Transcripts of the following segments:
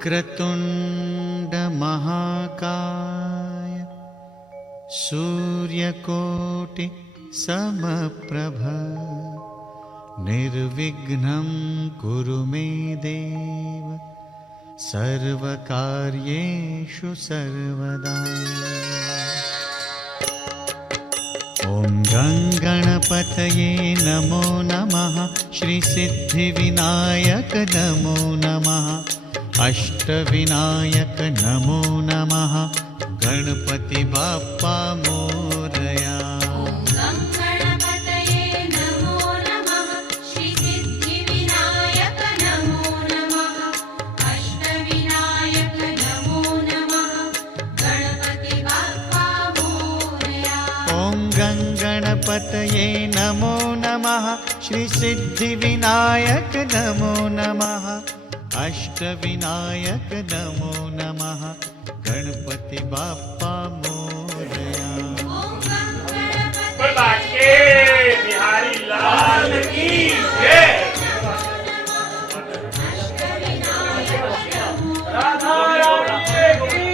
वक्रतुण्ड महाकाय सूर्यकोटि समप्रभ निर्विघ्नं कुरु मे देव सर्वकार्येषु सर्वदा। ॐ गणपतये नमो नमः, श्री सिद्धिविनायक नमो नमः, अष्टविनायक नमो नमः, गणपति बाप्पा मोरया। गणपतये नमो नमः, श्री सिद्धिविनायक नमो नमः, अष्टविनायक नमो नमः, गणपति बाप्पा मोरया। बिहारी लाल की जय। राधा रानी की।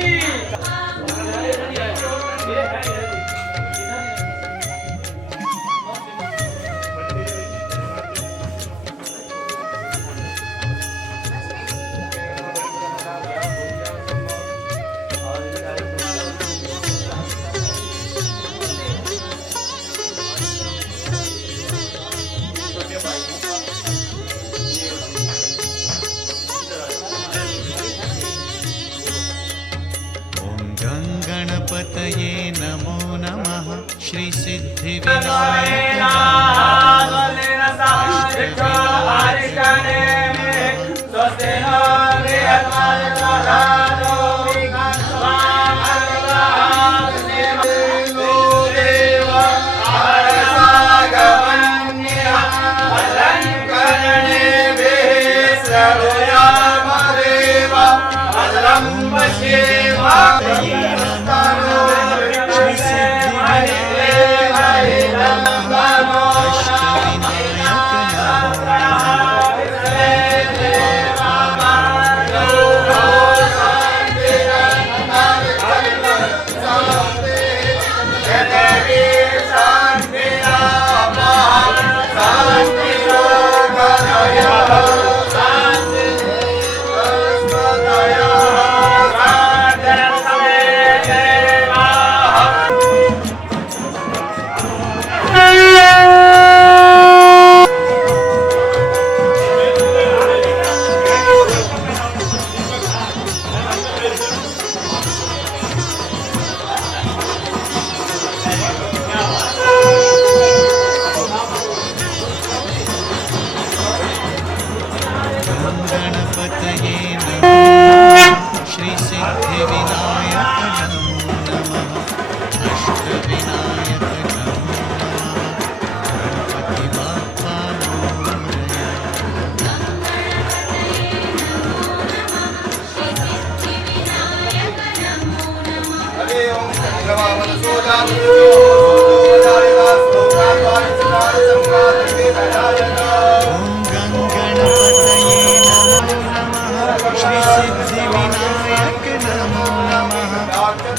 गणपतये नमो नमः, श्री सिद्धिविनायक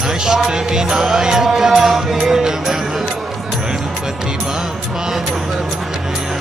अष्टविनायक नमो नमः, गणपति बाप्पा मोरया।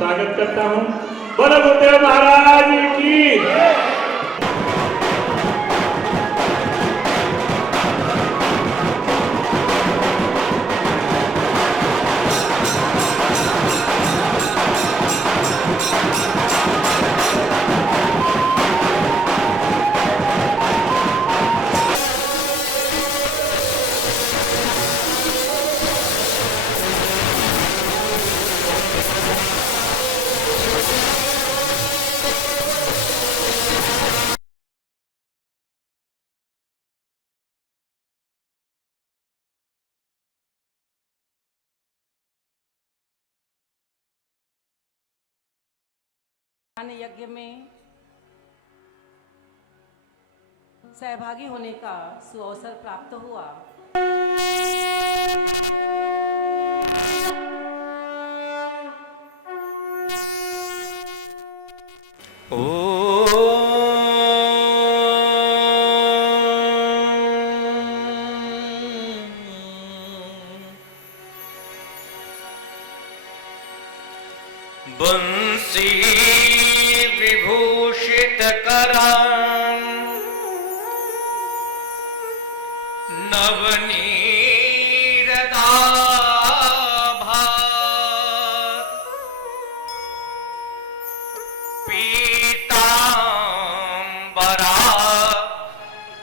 स्वागत करता हूँ। बोलो गुरुदेव महाराज की। यज्ञ में सहभागी होने का सुअवसर प्राप्त हुआ। बंसी विभूषित करां नवनीरदाभा पीतांबरा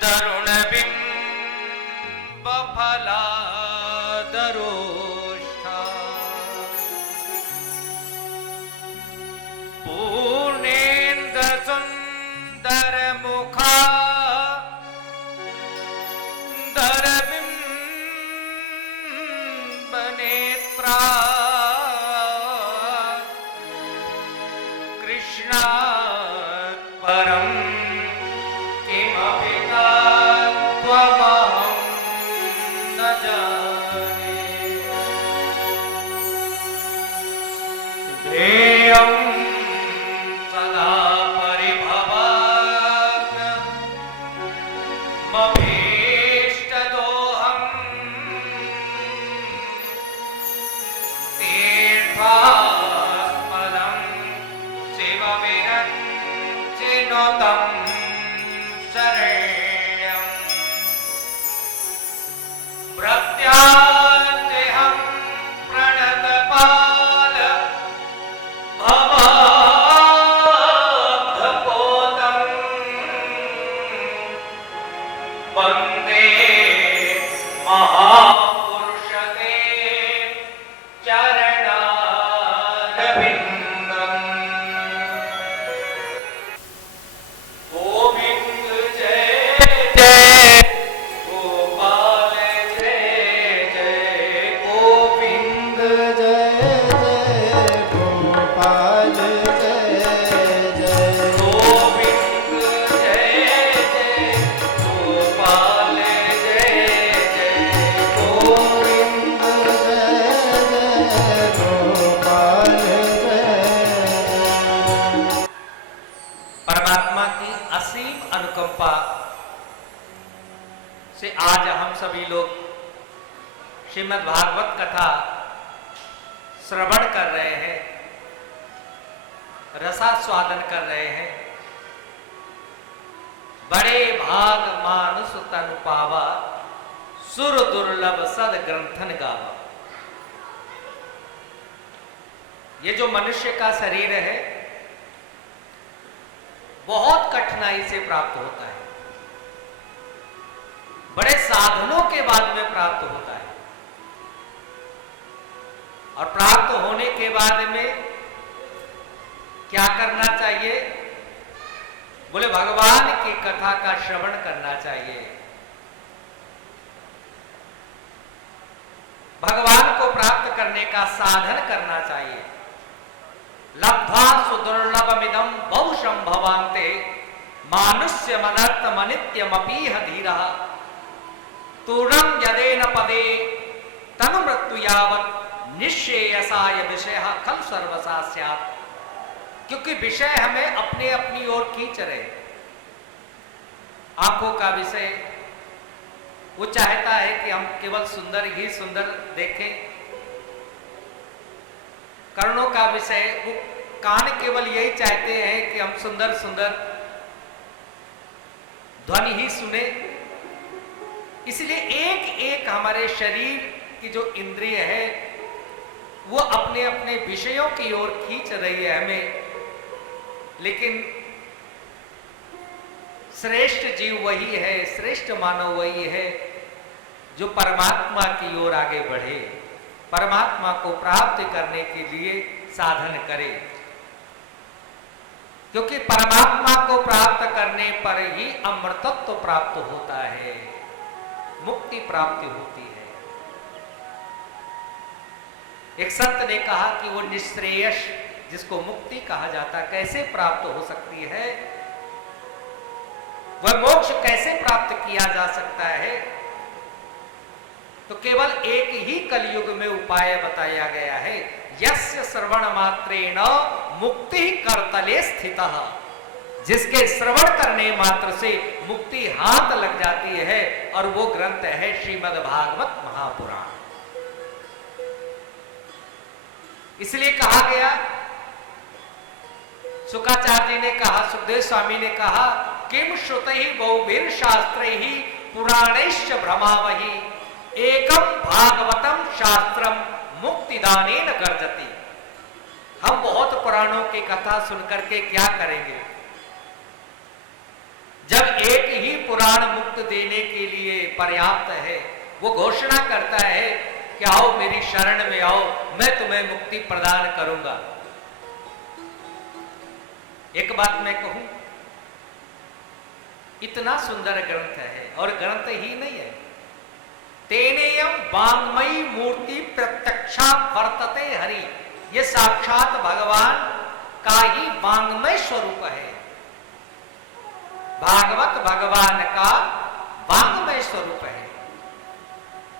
तरुणबिंबफलादरोष्ठा पूर्णेन्द्रसुन्दरमुखा दरबिम्बनेत्रा कृष्णात् परं किमपि तत्त्वमहं न जाने। ध्येयं सदा परिभवाग्न मभीष्टदोहम् तीर्थास्पदं शिवविरञ्चिनुतं शरण्यम् प्रत्याद्यहं प्रणतपाल भवाब्धपोतं वन्दे महापुरुषते चरणारविन्दम्। सभी लोग श्रीमद् भागवत कथा श्रवण कर रहे हैं, रसास्वादन कर रहे हैं। बड़े भाग मानुष तनु पावा, सुर दुर्लभ सद ग्रंथन गावा। ये जो मनुष्य का शरीर है बहुत कठिनाई से प्राप्त होता है, बड़े साधनों के बाद में प्राप्त होता है। और प्राप्त होने के बाद में क्या करना चाहिए? बोले भगवान की कथा का श्रवण करना चाहिए, भगवान को प्राप्त करने का साधन करना चाहिए। लब्ध्वा सुदुर्लभमिदं बहुसंभवान्ते मानुष्य मनर्थमनित्यमपीह धीरः तूर्णं यदेन पदे तनु मृत्यु यावत् निश्चेयसाय विषय खल सर्वसा स्यात्। क्योंकि विषय हमें अपने अपनी ओर खींच रहे। आंखों का विषय वो चाहता है कि हम केवल सुंदर ही सुंदर देखें। कर्णों का विषय वो कान केवल यही चाहते हैं कि हम सुंदर सुंदर ध्वनि ही सुने। इसलिए एक एक हमारे शरीर की जो इंद्रिय है वो अपने अपने विषयों की ओर खींच रही है हमें। लेकिन श्रेष्ठ जीव वही है, श्रेष्ठ मानव वही है जो परमात्मा की ओर आगे बढ़े, परमात्मा को प्राप्त करने के लिए साधन करे। क्योंकि परमात्मा को प्राप्त करने पर ही अमृतत्व प्राप्त होता है, मुक्ति प्राप्ति होती है। एक संत ने कहा कि वो निश्रेयस जिसको मुक्ति कहा जाता कैसे प्राप्त हो सकती है, वह मोक्ष कैसे प्राप्त किया जा सकता है? तो केवल एक ही कलयुग में उपाय बताया गया है। यस्य श्रवण मात्रेण मुक्ति करतले स्थितः। जिसके श्रवण करने मात्र से मुक्ति हाथ लग जाती है, और वो ग्रंथ है श्रीमद् भागवत महापुराण। इसलिए कहा गया, शुकाचार्य जी ने कहा, सुखदेव स्वामी ने कहा, किम श्रुतैः बहुभिः शास्त्रैः पुराणैश्च भ्रमावहि एकम भागवतम शास्त्रम मुक्तिदानेन गर्जति। हम बहुत पुराणों की कथा सुनकर के क्या करेंगे, जब एक ही पुराण मुक्त देने के लिए पर्याप्त है। वो घोषणा करता है कि आओ मेरी शरण में आओ, मैं तुम्हें मुक्ति प्रदान करूंगा। एक बात मैं कहूं, इतना सुंदर ग्रंथ है, और ग्रंथ ही नहीं है, तेनेयम वांग्मयी मूर्ति प्रत्यक्षा वर्तते हरि। ये साक्षात भगवान का ही वांग्मय स्वरूप है। भागवत भगवान का वांग्मय स्वरूप है।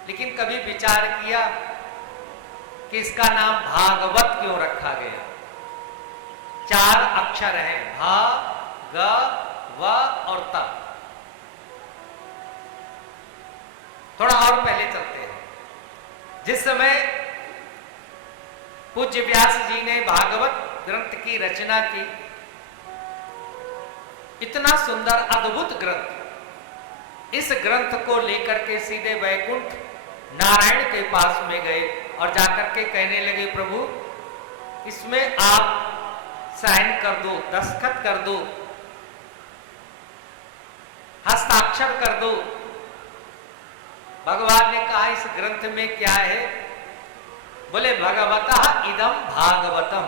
लेकिन कभी विचार किया कि इसका नाम भागवत क्यों रखा गया? 4 अक्षर हैं, भा, ग, व और त। थोड़ा और पहले चलते हैं। जिस समय पूज्य व्यास जी ने भागवत ग्रंथ की रचना की, इतना सुंदर अद्भुत ग्रंथ, इस ग्रंथ को लेकर के सीधे वैकुंठ नारायण के पास में गए और जाकर के कहने लगे, प्रभु इसमें आप साइन कर दो, दस्तखत कर दो, हस्ताक्षर कर दो। भगवान ने कहा इस ग्रंथ में क्या है? बोले भगवतः इदं भागवतम,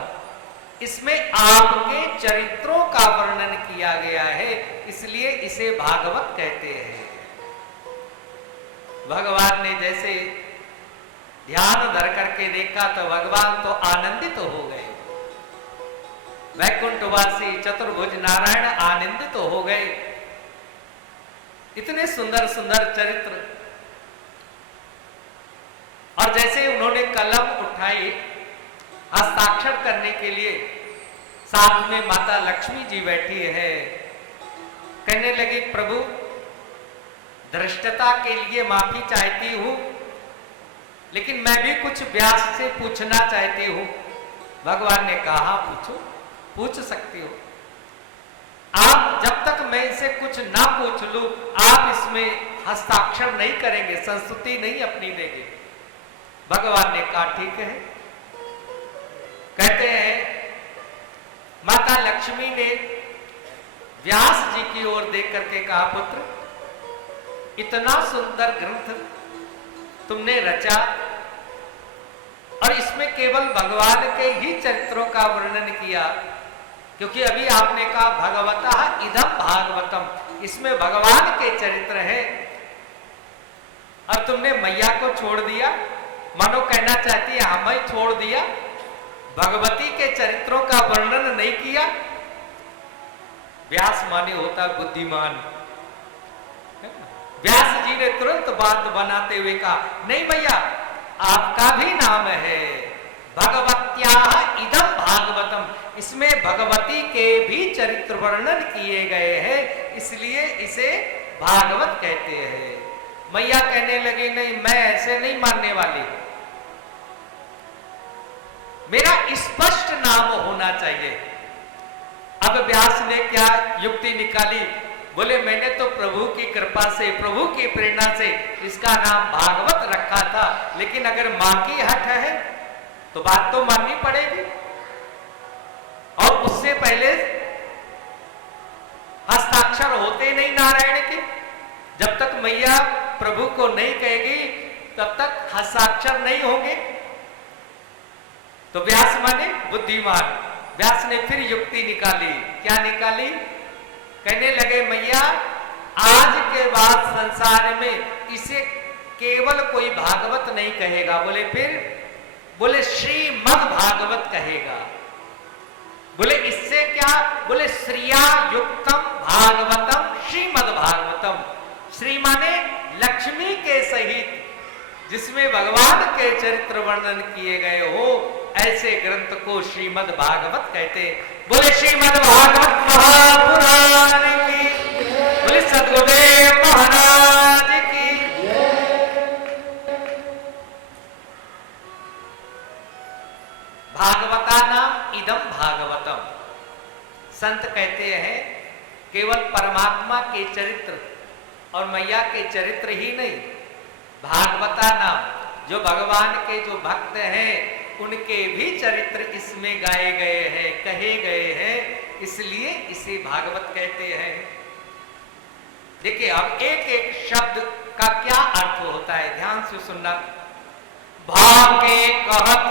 इसमें आपके चरित्रों का वर्णन किया गया है, इसलिए इसे भागवत कहते हैं। भगवान ने जैसे ध्यान धर करके देखा तो भगवान तो आनंदित हो गए। वैकुंठवासी चतुर्भुज नारायण आनंदित हो गए। इतने सुंदर सुंदर चरित्र। और जैसे उन्होंने कलम उठाई हस्ताक्षर करने के लिए, साथ में माता लक्ष्मी जी बैठी है, कहने लगी प्रभु धृष्टता के लिए माफी चाहती हूं, लेकिन मैं भी कुछ व्यास से पूछना चाहती हूं। भगवान ने कहा पूछो, पूछ सकती हो। आप जब तक मैं इसे कुछ ना पूछ लूं, आप इसमें हस्ताक्षर नहीं करेंगे, संस्तुति नहीं अपनी देंगे। भगवान ने कहा ठीक है। कहते हैं माता लक्ष्मी ने व्यास जी की ओर देख करके कहा, पुत्र इतना सुंदर ग्रंथ तुमने रचा और इसमें केवल भगवान के ही चरित्रों का वर्णन किया, क्योंकि अभी आपने कहा भगवतः इदम भागवतम, इसमें भगवान के चरित्र है, और तुमने मैया को छोड़ दिया। मानो कहना चाहती है हमें छोड़ दिया, भगवती के चरित्रों का वर्णन नहीं किया। व्यास माने होता बुद्धिमान। व्यास जी ने तुरंत बात बनाते हुए कहा, नहीं भैया आपका भी नाम है भगवत्याः इदम भागवतम, इसमें भगवती के भी चरित्र वर्णन किए गए हैं, इसलिए इसे भागवत कहते हैं। मैया कहने लगी नहीं, मैं ऐसे नहीं मानने वाली, मेरा स्पष्ट नाम होना चाहिए। अब व्यास ने क्या युक्ति निकाली, बोले मैंने तो प्रभु की कृपा से, प्रभु की प्रेरणा से इसका नाम भागवत रखा था, लेकिन अगर मां की हट है तो बात तो माननी पड़ेगी। और उससे पहले हस्ताक्षर होते नहीं नारायण के, जब तक मैया प्रभु को नहीं कहेगी तब तक हस्ताक्षर नहीं होंगे। तो व्यास माने बुद्धिमान। व्यास ने फिर युक्ति निकाली। क्या निकाली? कहने लगे मैया आज के बाद संसार में इसे केवल कोई भागवत नहीं कहेगा। बोले फिर? बोले श्रीमद् भागवत कहेगा। बोले इससे क्या? बोले श्रिया युक्तम भागवतम श्रीमद् भागवतम। श्री माने लक्ष्मी के सहित, जिसमें भगवान के चरित्र वर्णन किए गए हो, ऐसे ग्रंथ को श्रीमद् भागवत कहते हैं। बोले श्रीमद् भागवत महापुराण की, बोले सद्गुरुदेव महाराज की। भागवता नाम इदम भागवतम। संत कहते हैं केवल परमात्मा के चरित्र और मैया के चरित्र ही नहीं, भागवता नाम जो भगवान के जो भक्त हैं उनके भी चरित्र इसमें गाए गए हैं, कहे गए हैं, इसलिए इसे भागवत कहते हैं। देखिए अब एक एक शब्द का क्या अर्थ होता है, ध्यान से सुनना। भागे कहत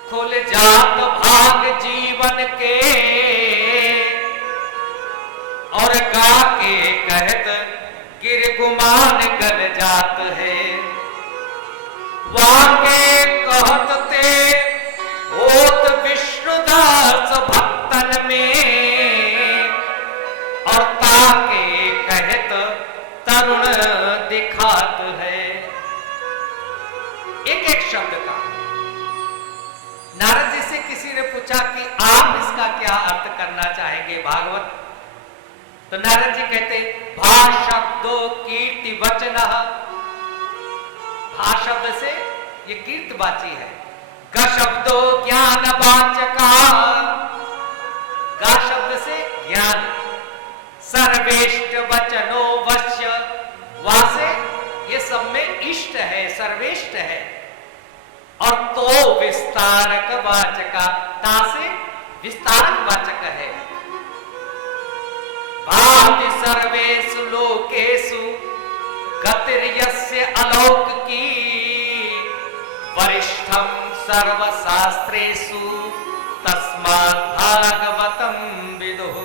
खुल जात भाग जीवन के, और गा के कहत गिर गुमान गल जात है। वाके कहत ते होत विष्णुदास भक्तन में, और ताके कहत तरुण दिखात है। एक एक शब्द का। नारद जी से किसी ने पूछा कि आप इसका क्या अर्थ करना चाहेंगे भागवत? तो नारद जी कहते भा शब्दो कीर्ति वचन। भा शब्द से ये कीर्तवाची है। ग शब्दो ज्ञान वाचका। गा शब्द से ज्ञान। सर्वेष्ट वचनो वश्य। वा से ये सब में इष्ट है, सर्वेष्ट है। और तो विस्तारक वाचका। ता से विस्तारक वाचक है। भाति सर्वेषु लोकेषु गतिर्यस्य अलौकिकी, वरिष्ठम सर्वशास्त्रेषु तस्मात् भागवतम विदुः।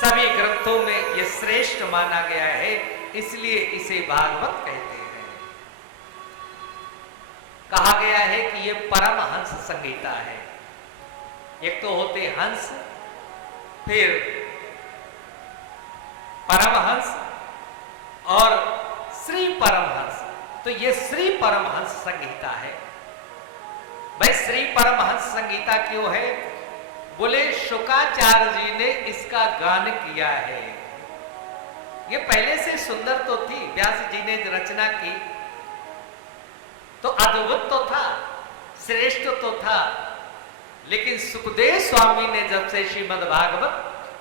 सभी ग्रंथों में यह श्रेष्ठ माना गया है, इसलिए इसे भागवत कहते हैं। कहा गया है कि यह परमहंस संहिता है। एक तो होते हंस, फिर परमहंस और श्री परमहंस। तो ये श्री परमहंस संहिता है। भाई श्री परमहंस संहिता क्यों है? बोले शुकाचार्य जी ने इसका गान किया है। ये पहले से सुंदर तो थी, व्यास जी ने रचना की तो अद्भुत तो था, श्रेष्ठ तो था, लेकिन सुखदेव स्वामी ने जब से श्रीमद् भागवत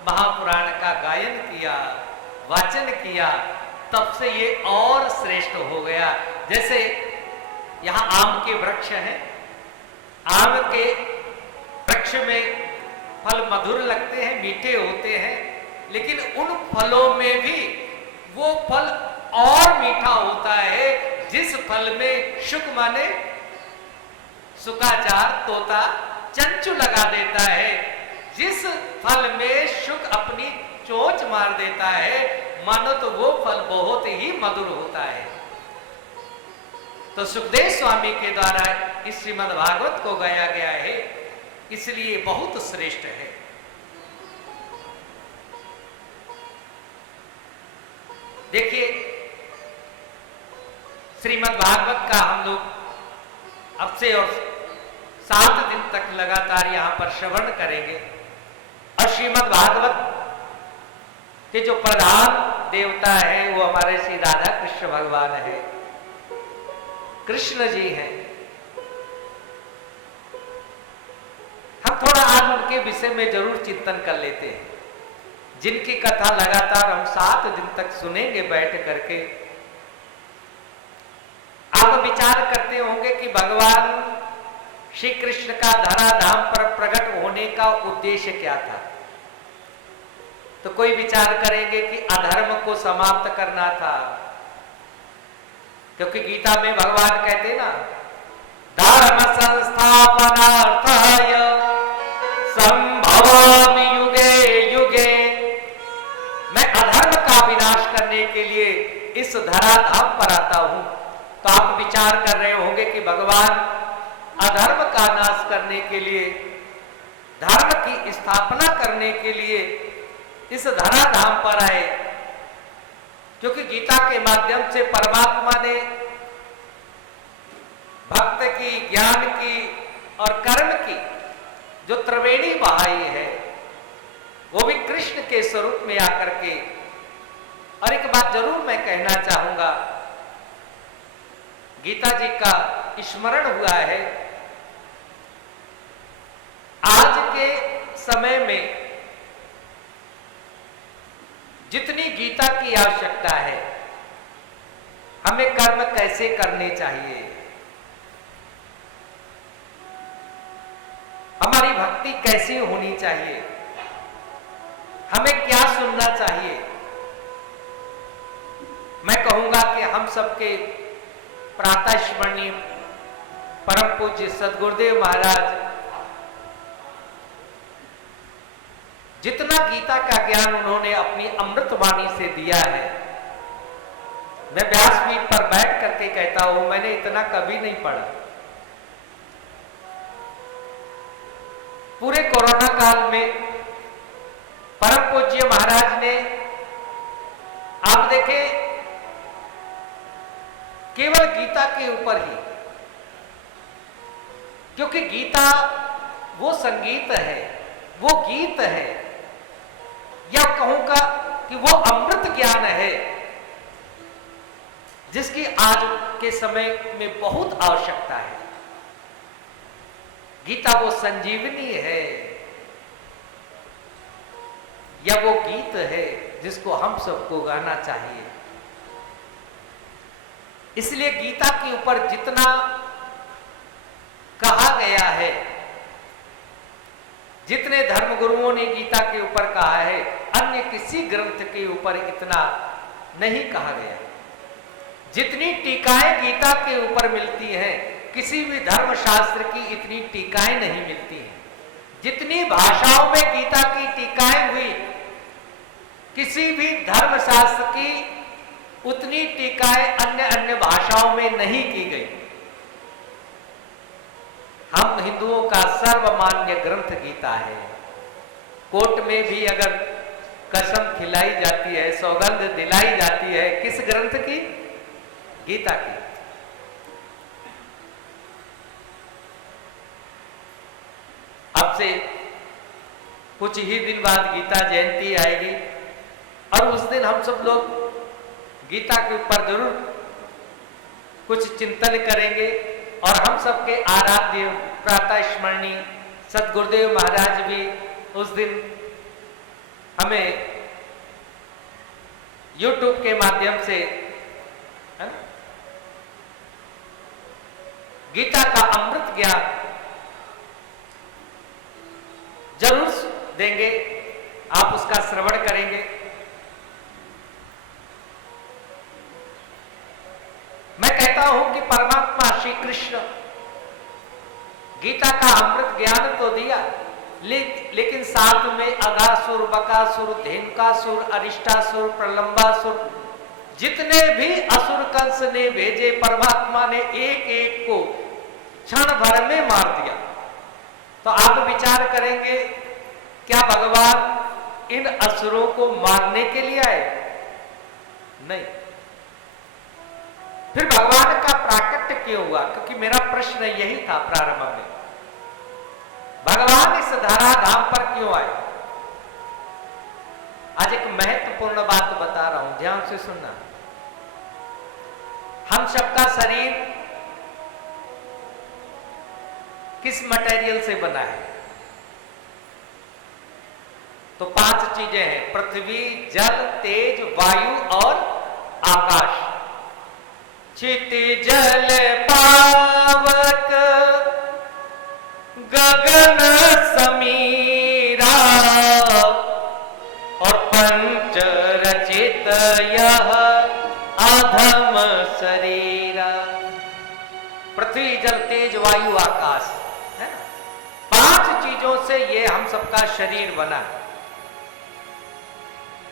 महापुराण का गायन किया, वाचन किया, तब से ये और श्रेष्ठ हो गया। जैसे यहाँ आम के वृक्ष हैं, आम के वृक्ष में फल मधुर लगते हैं, मीठे होते हैं, लेकिन उन फलों में भी वो फल और मीठा होता है जिस फल में शुक माने सुकाचार तोता चंचू लगा देता है, जिस फल में शुक अपनी चोंच मार देता है, मानो तो वो फल बहुत ही मधुर होता है। तो सुखदेव स्वामी के द्वारा इस श्रीमद् भागवत को गाया गया है, इसलिए बहुत श्रेष्ठ है। देखिए, श्रीमद् भागवत का हम लोग अब से और 7 दिन तक लगातार यहां पर श्रवण करेंगे। और श्रीमद् भागवत के जो प्रधान देवता है वो हमारे श्री राधा कृष्ण भगवान है, कृष्ण जी हैं। हम थोड़ा आज उनके विषय में जरूर चिंतन कर लेते हैं, जिनकी कथा लगातार हम 7 दिन तक सुनेंगे बैठ करके। आप विचार करते होंगे कि भगवान श्री कृष्ण का धराधाम पर प्रकट होने का उद्देश्य क्या था। तो कोई विचार करेंगे कि अधर्म को समाप्त करना था, क्योंकि गीता में भगवान कहते ना, धर्म संस्थापनार्थाय संभवामि युगे युगे, मैं अधर्म का विनाश करने के लिए इस धराधाम पर आता हूं। तो आप विचार कर रहे होंगे कि भगवान अधर्म का नाश करने के लिए, धर्म की स्थापना करने के लिए इस धराधाम पर आए, क्योंकि गीता के माध्यम से परमात्मा ने भक्त की, ज्ञान की और कर्म की जो त्रिवेणी बहाई है, वो भी कृष्ण के स्वरूप में आकर के। और एक बात जरूर मैं कहना चाहूंगा, गीता जी का स्मरण हुआ है। आज के समय में जितनी गीता की आवश्यकता है, हमें कर्म कैसे करने चाहिए, हमारी भक्ति कैसी होनी चाहिए, हमें क्या सुनना चाहिए, मैं कहूंगा कि हम सबके प्रातः स्मरणीय परम पूज्य सद्गुरुदेव महाराज जितना गीता का ज्ञान उन्होंने अपनी अमृतवाणी से दिया है, मैं व्यासपीठ पर बैठ करके कहता हूं, मैंने इतना कभी नहीं पढ़ा। पूरे कोरोना काल में परम पूज्य महाराज ने, आप देखें, केवल गीता के ऊपर ही, क्योंकि गीता वो संगीत है, वो गीत है, या कहूंगा कि वो अमृत ज्ञान है जिसकी आज के समय में बहुत आवश्यकता है। गीता वो संजीवनी है, या वो गीत है जिसको हम सबको गाना चाहिए। इसलिए गीता के ऊपर जितना कहा गया है, जितने धर्मगुरुओं ने गीता के ऊपर कहा है, अन्य किसी ग्रंथ के ऊपर इतना नहीं कहा गया। जितनी टीकाएं गीता के ऊपर मिलती हैं, किसी भी धर्मशास्त्र की इतनी टीकाएं नहीं मिलती हैं। जितनी भाषाओं में गीता की टीकाएं हुई, किसी भी धर्मशास्त्र की उतनी टीकाएं अन्य भाषाओं में नहीं की गई। हम हिंदुओं का सर्वमान्य ग्रंथ गीता है। कोर्ट में भी अगर कसम खिलाई जाती है, सौगंध दिलाई जाती है, किस ग्रंथ की? गीता की। अब से कुछ ही दिन बाद गीता जयंती आएगी और उस दिन हम सब लोग गीता के ऊपर जरूर कुछ चिंतन करेंगे। और हम सबके आराध्य प्रातः स्मरणीय सदगुरुदेव महाराज भी उस दिन हमें YouTube के माध्यम से, है ना, गीता का अमृत ज्ञान जरूर देंगे। आप उसका श्रवण करेंगे। मैं कहता हूं कि परमात्मा श्री कृष्ण गीता का अमृत ज्ञान तो दिया, लेकिन साथ में अगासुर, बकासुर, धेनुकासुर, अरिष्टासुर, प्रलंबासुर, जितने भी असुर कंस ने भेजे, परमात्मा ने एक एक को क्षण भर में मार दिया। तो आप विचार करेंगे, क्या भगवान इन असुरों को मारने के लिए आए? नहीं। फिर भगवान का प्राकट्य क्यों हुआ? क्योंकि मेरा प्रश्न यही था प्रारंभ में, भगवान इस धराधाम पर क्यों आए? आज एक महत्वपूर्ण बात बता रहा हूं, ध्यान से सुनना। हम सबका शरीर किस मटेरियल से बना है? तो 5 चीजें हैं, पृथ्वी, जल, तेज, वायु और आकाश। क्षिति जल पावक गगन समीरा और पंच रचित यह अधम शरीरा। पृथ्वी, जल, तेज, वायु, आकाश, है ना? 5 चीजों से ये हम सबका शरीर बना।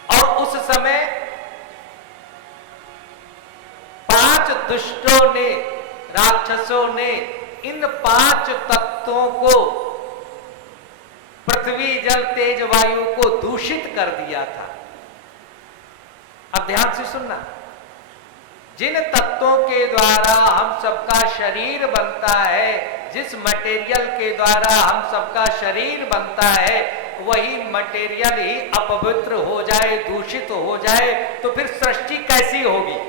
और उस समय 5 दुष्टों ने, राक्षसों ने इन 5 तत्वों को, पृथ्वी, जल, तेज, वायु को दूषित कर दिया था। अब ध्यान से सुनना, जिन तत्वों के द्वारा हम सबका शरीर बनता है, जिस मटेरियल के द्वारा हम सबका शरीर बनता है, वही मटेरियल ही अपवित्र हो जाए, दूषित हो जाए, तो फिर सृष्टि कैसी होगी?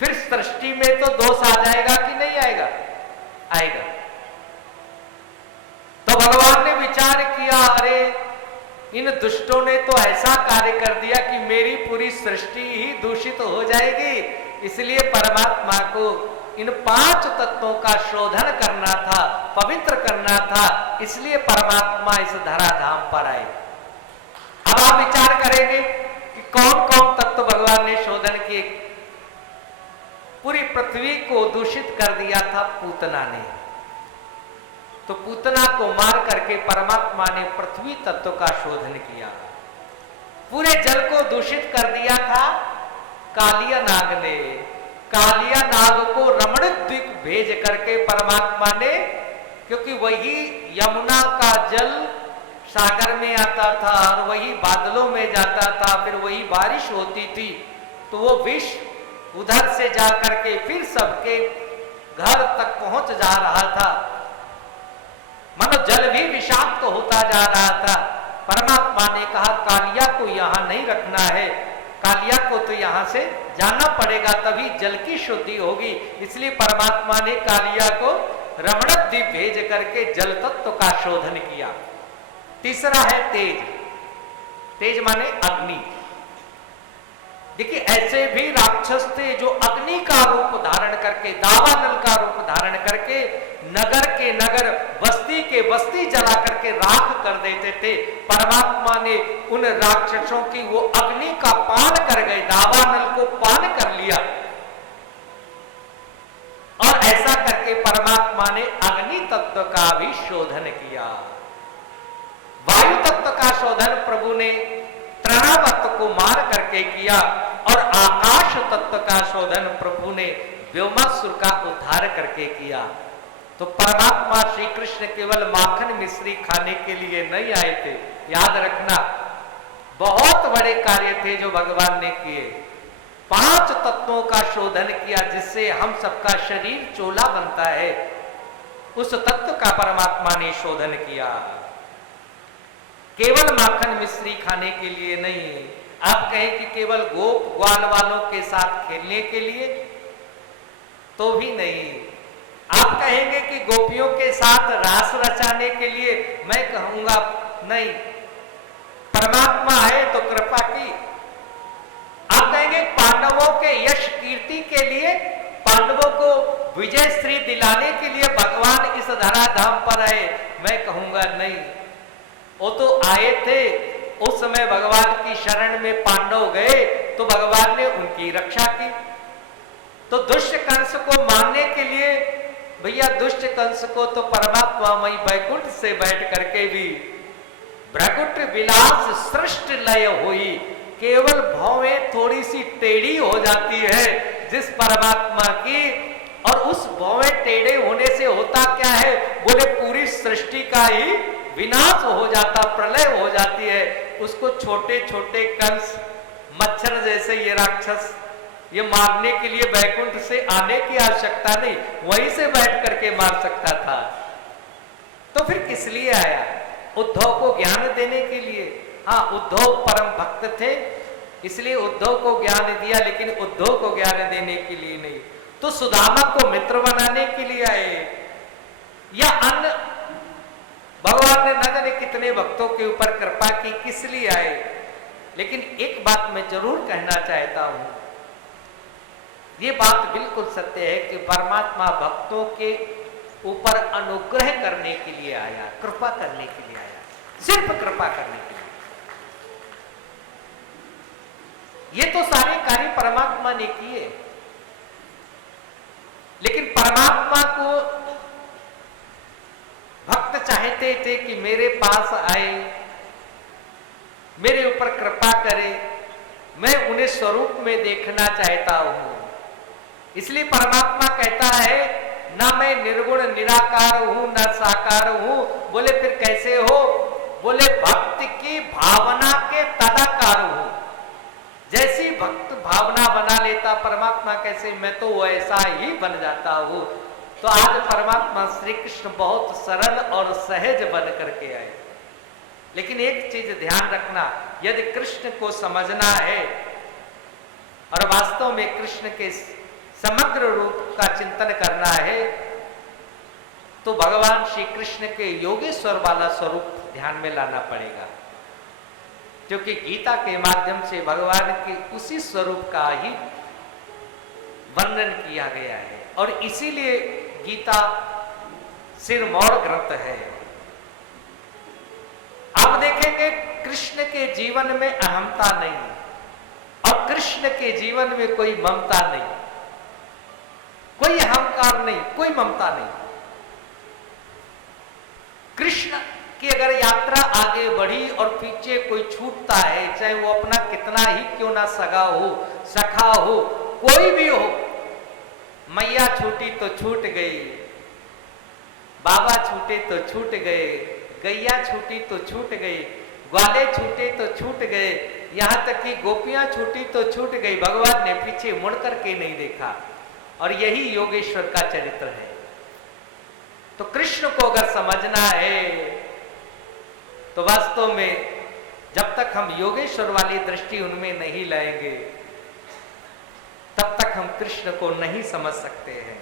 फिर सृष्टि में तो दोष आ जाएगा कि नहीं आएगा? आएगा। तो भगवान ने विचार किया, अरे इन दुष्टों ने तो ऐसा कार्य कर दिया कि मेरी पूरी सृष्टि ही दूषित हो जाएगी। इसलिए परमात्मा को इन 5 तत्वों का शोधन करना था, पवित्र करना था, इसलिए परमात्मा इस धराधाम पर आए। अब आप विचार करेंगे कि कौन कौन तत्व भगवान ने शोधन किए। पूरी पृथ्वी को दूषित कर दिया था पूतना ने, तो पूतना को मार करके परमात्मा ने पृथ्वी तत्व का शोधन किया। पूरे जल को दूषित कर दिया था कालिया नाग ने। कालिया नाग को रमण द्वीप भेज करके परमात्मा ने, क्योंकि वही यमुना का जल सागर में आता था और वही बादलों में जाता था, फिर वही बारिश होती थी, तो वो विष उधर से जा करके फिर सबके घर तक पहुंच जा रहा था। मानो जल भी विषाक्त होता जा रहा था। परमात्मा ने कहा कालिया को यहां नहीं रखना है, कालिया को तो यहां से जाना पड़ेगा, तभी जल की शुद्धि होगी। इसलिए परमात्मा ने कालिया को रमण द्वीप भेज करके जल तत्व का शोधन किया। तीसरा है तेज। तेज माने अग्नि। देखिए ऐसे भी राक्षस थे जो अग्नि का रूप धारण करके, दावानल का रूप धारण करके नगर के नगर, बस्ती के बस्ती जला करके राख कर देते थे। परमात्मा ने उन राक्षसों की वो अग्नि का पान कर गए, दावानल को पान कर लिया, और ऐसा करके परमात्मा ने अग्नि तत्व का भी शोधन किया। वायु तत्व का शोधन प्रभु ने तृणावत को मार करके किया, और आकाश तत्व का शोधन प्रभु ने व्योमासुर का उद्धार करके किया। तो परमात्मा श्री कृष्ण केवल माखन मिश्री खाने के लिए नहीं आए थे, याद रखना, बहुत बड़े कार्य थे जो भगवान ने किए। 5 तत्वों का शोधन किया जिससे हम सबका शरीर चोला बनता है, उस तत्व का परमात्मा ने शोधन किया। केवल माखन मिश्री खाने के लिए नहीं, आप कहें कि केवल गोप ग्वाल वालों के साथ खेलने के लिए, तो भी नहीं। आप कहेंगे कि गोपियों के साथ रास रचाने के लिए, मैं कहूंगा नहीं। परमात्मा है तो कृपा की। आप कहेंगे पांडवों के यश कीर्ति के लिए, पांडवों को विजय श्री दिलाने के लिए भगवान इस धराधाम पर आए, मैं कहूंगा नहीं। वो तो आए थे, उस समय भगवान की शरण में पांडव गए तो भगवान ने उनकी रक्षा की। तो दुष्ट कंस को मारने के लिए, भैया दुष्ट कंस को तो परमात्मा मई बैकुंठ से बैठ करके भी भ्रकुट विलास सृष्ट लय हुई, केवल भौवें थोड़ी सी टेढ़ी हो जाती है जिस परमात्मा की, और उस भौवें टेढ़े होने से होता क्या है, बोले पूरी सृष्टि का ही विनाश हो जाता, प्रलय हो जाती है। उसको छोटे छोटे कंस, मच्छर जैसे ये राक्षस, ये मारने के लिए बैकुंठ से आने की आवश्यकता नहीं, वहीं से बैठ करके मार सकता था। तो फिर किस लिए आया? उद्धव को ज्ञान देने के लिए। हाँ, उद्धव परम भक्त थे, इसलिए उद्धव को ज्ञान दिया, लेकिन उद्धव को ज्ञान देने के लिए नहीं। तो सुदामा को मित्र बनाने के लिए आए, या अन्य भगवान ने न जाने कितने भक्तों के ऊपर कृपा की, किस लिए आए। लेकिन एक बात मैं जरूर कहना चाहता हूं, ये बात बिल्कुल सत्य है कि परमात्मा भक्तों के ऊपर अनुग्रह करने के लिए आया, कृपा करने के लिए आया, सिर्फ कृपा करने के लिए। ये तो सारे कार्य परमात्मा ने किए, लेकिन परमात्मा को भक्त चाहते थे कि मेरे पास आए, मेरे ऊपर कृपा करे, मैं उन्हें स्वरूप में देखना चाहता हूं। इसलिए परमात्मा कहता है, ना मैं निर्गुण निराकार हूं, ना साकार हूं। बोले फिर कैसे हो? बोले भक्त की भावना के तदाकार हूं। जैसी भक्त भावना बना लेता परमात्मा, कैसे मैं तो वैसा ही बन जाता हूं। तो आज परमात्मा श्री कृष्ण बहुत सरल और सहज बन करके आए। लेकिन एक चीज ध्यान रखना, यदि कृष्ण को समझना है और वास्तव में कृष्ण के समग्र रूप का चिंतन करना है, तो भगवान श्री कृष्ण के योगेश्वर वाला स्वरूप ध्यान में लाना पड़ेगा, क्योंकि गीता के माध्यम से भगवान के उसी स्वरूप का ही वर्णन किया गया है। और इसीलिए गीता सिरमौर ग्रंथ है। आप देखेंगे कृष्ण के जीवन में अहमता नहीं, और कृष्ण के जीवन में कोई ममता नहीं, कोई अहंकार नहीं, कोई ममता नहीं। कृष्ण की अगर यात्रा आगे बढ़ी और पीछे कोई छूटता है, चाहे वो अपना कितना ही क्यों ना सगा हो, सखा हो, कोई भी हो, मैया छूटी तो छूट गई, बाबा छूटे तो छूट गए, गैया छूटी तो छूट गई, ग्वाले छूटे तो छूट गए, यहां तक कि गोपियां छूटी तो छूट गई, भगवान ने पीछे मुड़ करके नहीं देखा। और यही योगेश्वर का चरित्र है। तो कृष्ण को अगर समझना है तो वास्तव में जब तक हम योगेश्वर वाली दृष्टि उनमें नहीं लाएंगे, तब तक हम कृष्ण को नहीं समझ सकते हैं।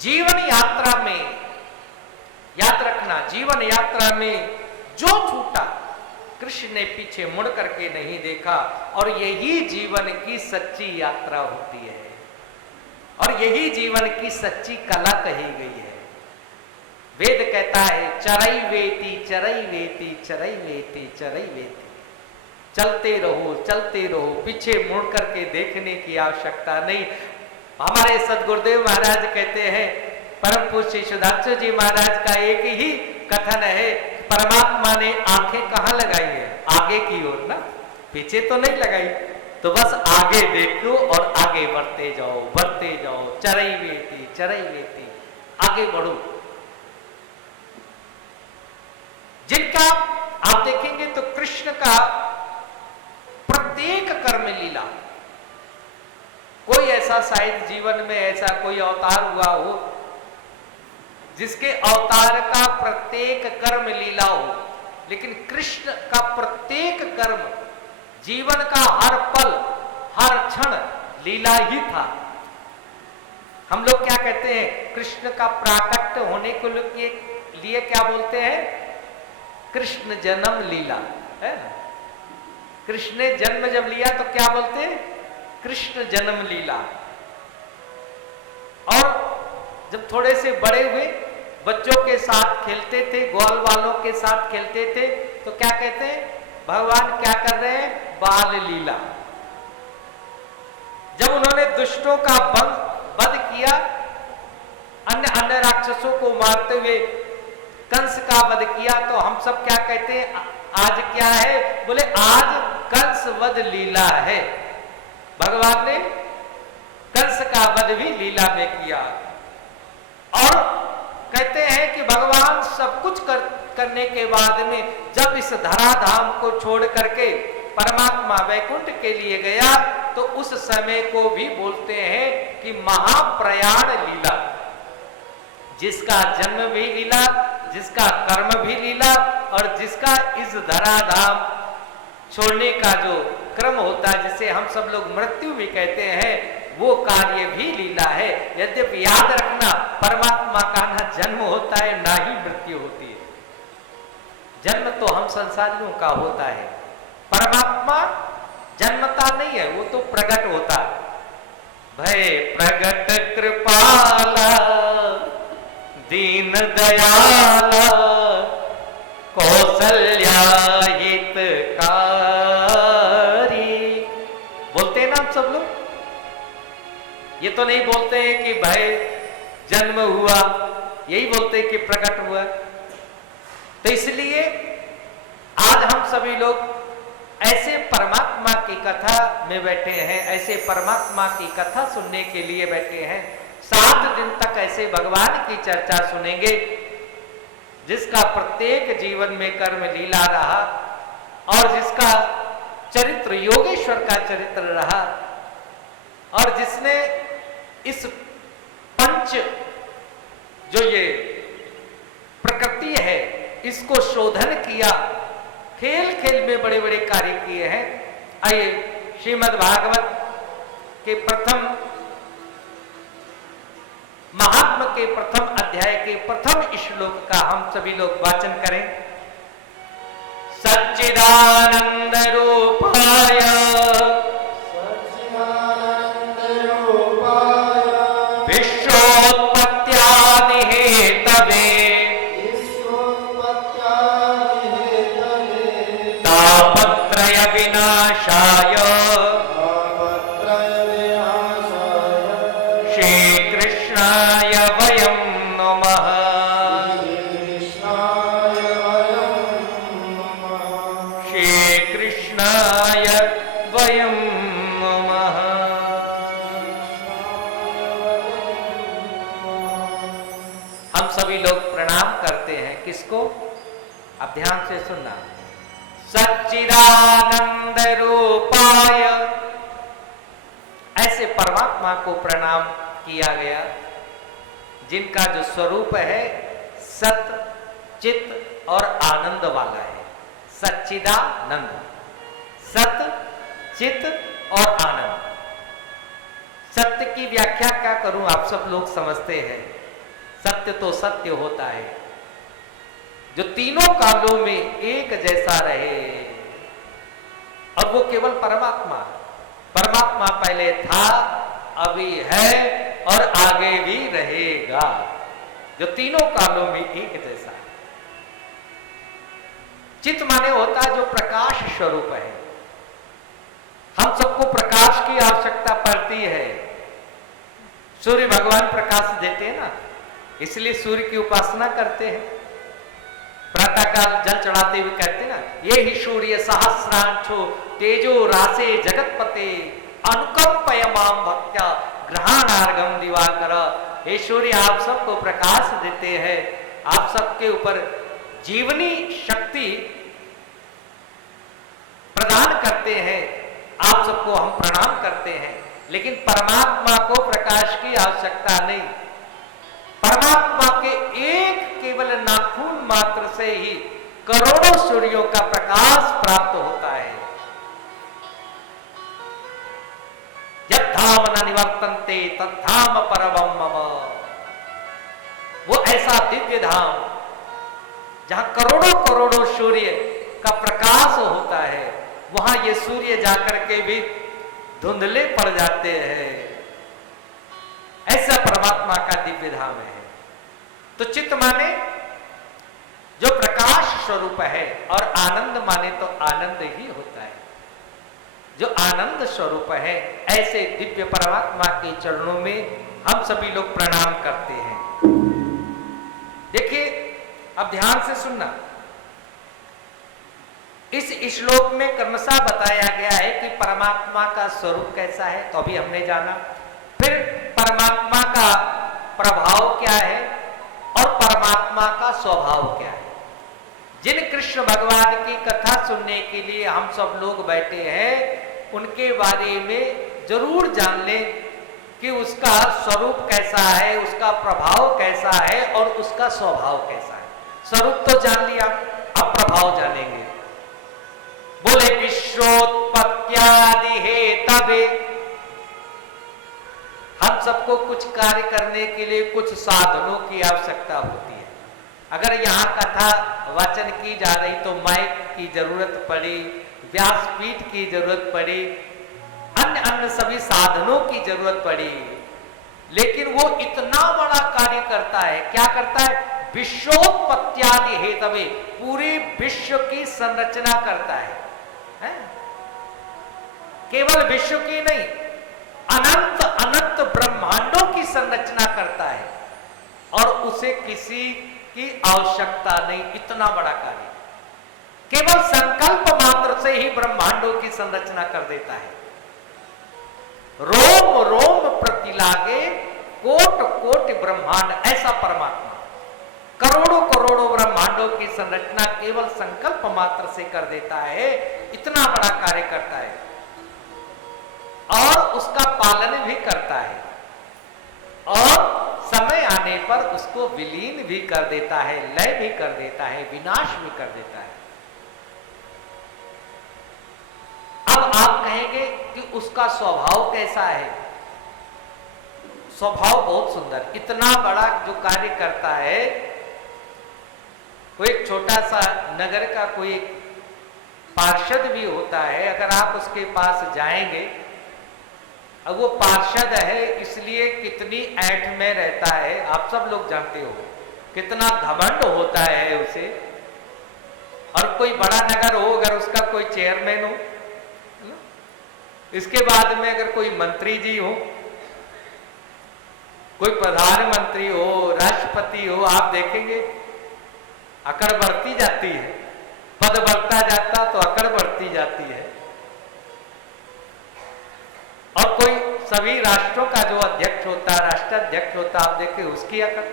जीवन यात्रा में याद रखना, जीवन यात्रा में जो छूटा कृष्ण ने पीछे मुड़ करके नहीं देखा, और यही जीवन की सच्ची यात्रा होती है, और यही जीवन की सच्ची कला कही गई है। वेद कहता है, चरई वेति चरई वेति चरई वेति चरई वेति, चलते रहो, पीछे मुड़ करके देखने की आवश्यकता नहीं। हमारे सदगुरुदेव महाराज कहते हैं, परम पूज्य श्री सुधांशु जी महाराज का एक ही कथन है, परमात्मा ने आंखें कहां लगाई है? आगे की ओर ना, पीछे तो नहीं लगाई। तो बस आगे देखो और आगे बढ़ते जाओ, चरई वेति, आगे बढ़ो। जिनका आप देखेंगे तो कृष्ण का प्रत्येक कर्म लीला, कोई ऐसा शायद जीवन में ऐसा कोई अवतार हुआ हो जिसके अवतार का प्रत्येक कर्म लीला हो, लेकिन कृष्ण का प्रत्येक कर्म जीवन का हर पल हर क्षण लीला ही था। हम लोग क्या कहते हैं, कृष्ण का प्राकट्य होने को लिए क्या बोलते हैं, कृष्ण जन्म लीला है ना। कृष्ण ने जन्म जब लिया तो क्या बोलते हैं, कृष्ण जन्म लीला। और जब थोड़े से बड़े हुए, बच्चों के साथ खेलते थे, ग्वाल वालों के साथ खेलते थे, तो क्या कहते हैं, भगवान क्या कर रहे हैं, बाल लीला। जब उन्होंने दुष्टों का वध किया, अन्य राक्षसों को मारते हुए कंस का वध किया, तो हम सब क्या कहते हैं, आज क्या है, बोले आज कंस वध लीला है। भगवान ने कंस का वध भी लीला में किया। और कहते हैं कि भगवान सब कुछ करने के बाद में जब इस धराधाम को छोड़ करके परमात्मा वैकुंठ के लिए गया, तो उस समय को भी बोलते हैं कि महाप्रयाण लीला। जिसका जन्म भी लीला, जिसका कर्म भी लीला, और जिसका इस धराधाम छोड़ने का जो क्रम होता है, जिसे हम सब लोग मृत्यु भी कहते हैं, वो कार्य भी लीला है। यद्यपि याद रखना, परमात्मा का ना जन्म होता है ना ही मृत्यु होती है। जन्म तो हम संसारियों का होता है, परमात्मा जन्मता नहीं है, वो तो प्रकट होता है। भय प्रगट कृपाला दीन दयाला कौशल्या हितकारी, बोलते हैं ना हम सब लोग। ये तो नहीं बोलते हैं कि भाई जन्म हुआ, यही बोलते हैं कि प्रकट हुआ। तो इसलिए आज हम सभी लोग ऐसे परमात्मा की कथा में बैठे हैं, ऐसे परमात्मा की कथा सुनने के लिए बैठे हैं। 7 दिन तक ऐसे भगवान की चर्चा सुनेंगे, जिसका प्रत्येक जीवन में कर्म लीला रहा, और जिसका चरित्र योगेश्वर का चरित्र रहा, और जिसने इस पंच जो ये प्रकृति है इसको शोधन किया, खेल खेल में बड़े बड़े कार्य किए हैं। आइए श्रीमद् भागवत के प्रथम महात्म के प्रथम अध्याय के प्रथम श्लोक का हम सभी लोग वाचन करें। सच्चिदानंद रूपाय विश्वोत्पत्त्यादि हेतवे तापत्रय विनाशाय श्रीकृष्णाय वयं नमः। श्रीकृष्णाय वयं नमः। हम सभी लोग प्रणाम करते हैं किसको? अब ध्यान से सुनना। सच्चिदानंद रूपाय, ऐसे परमात्मा को प्रणाम किया गया जिनका जो स्वरूप है सत चित और आनंद वाला है। सच्चिदानंद, सत चित और आनंद। सत्य की व्याख्या क्या करूं, आप सब लोग समझते हैं। सत्य तो सत्य होता है जो तीनों कालों में एक जैसा रहे, और वो केवल परमात्मा। परमात्मा पहले था, अभी है और आगे भी रहेगा, जो तीनों कालों में एक जैसा है। चित माने होता है जो प्रकाश स्वरूप है। हम सबको प्रकाश की आवश्यकता पड़ती है। सूर्य भगवान प्रकाश देते हैं ना, इसलिए सूर्य की उपासना करते हैं। प्रातःकाल जल चढ़ाते हुए कहते ना, ये ही सूर्य सहस्रांशो तेजो रासे जगतपते अनुकंपय माम भक्त्या ग्रहणार्घम दिवाकर। हे सूर्य, आप सबको प्रकाश देते हैं, आप सबके ऊपर जीवनी शक्ति प्रदान करते हैं, आप सबको हम प्रणाम करते हैं। लेकिन परमात्मा को प्रकाश की आवश्यकता नहीं। परमात्मा के एक केवल नाखून मात्र से ही करोड़ों सूर्यों का प्रकाश प्राप्त होता है। धाम न निवर्तन्ते तद्धाम परमं मम। वो ऐसा दिव्य धाम जहां करोड़ों करोड़ों सूर्य का प्रकाश होता है, वहां ये सूर्य जाकर के भी धुंधले पड़ जाते हैं। ऐसा परमात्मा का दिव्य धाम है। तो चित्त माने जो प्रकाश स्वरूप है, और आनंद माने तो आनंद ही होता है, जो आनंद स्वरूप है। ऐसे दिव्य परमात्मा के चरणों में हम सभी लोग प्रणाम करते हैं। देखिए, अब ध्यान से सुनना। इस श्लोक में क्रमशः बताया गया है कि परमात्मा का स्वरूप कैसा है, तो अभी हमने जाना। फिर परमात्मा का प्रभाव क्या है और परमात्मा का स्वभाव क्या है। जिन कृष्ण भगवान की कथा सुनने के लिए हम सब लोग बैठे हैं, उनके बारे में जरूर जान लें कि उसका स्वरूप कैसा है, उसका प्रभाव कैसा है और उसका स्वभाव कैसा है। स्वरूप तो जान लिया, अब प्रभाव जानेंगे। बोले विश्वोत्पत्त्यादि हेतवे। हम सबको कुछ कार्य करने के लिए कुछ साधनों की आवश्यकता होती है। अगर यहाँ कथा वाचन की जा रही तो माइक की जरूरत पड़ी, व्यासपीठ की जरूरत पड़ी, अन्य अन्य सभी साधनों की जरूरत पड़ी, लेकिन वो इतना बड़ा कार्य करता है। क्या करता है? विश्वोत्पत्त्यादि हेतवे, पूरे विश्व की संरचना करता है। केवल विश्व की नहीं, अनंत अनंत ब्रह्मांडों की संरचना करता है, और उसे किसी की आवश्यकता नहीं। इतना बड़ा कार्य केवल संकल्प मात्र से ही ब्रह्मांडों की संरचना कर देता है। रोम रोम प्रति लागे कोट कोट ब्रह्मांड, ऐसा परमात्मा करोड़ों करोड़ों ब्रह्मांडों की संरचना केवल संकल्प मात्र से कर देता है। इतना बड़ा कार्य करता है, और उसका पालन भी करता है, और समय आने पर उसको विलीन भी कर देता है, लय भी कर देता है, विनाश भी कर देता है। अब आप कहेंगे कि उसका स्वभाव कैसा है? स्वभाव बहुत सुंदर। इतना बड़ा जो कार्य करता है, कोई एक छोटा सा नगर का कोई एक पार्षद भी होता है, अगर आप उसके पास जाएंगे, अब वो पार्षद है इसलिए कितनी ऐंठ में रहता है, आप सब लोग जानते हो, कितना घमंड होता है उसे। और कोई बड़ा नगर हो, अगर उसका कोई चेयरमैन हो, इसके बाद में अगर कोई मंत्री जी हो, कोई प्रधानमंत्री हो, राष्ट्रपति हो, आप देखेंगे अकड़ बढ़ती जाती है। पद बढ़ता जाता तो अकड़ बढ़ती जाती है। और कोई सभी राष्ट्रों का जो अध्यक्ष होता है, राष्ट्राध्यक्ष होता, आप देखें उसकी अकड़।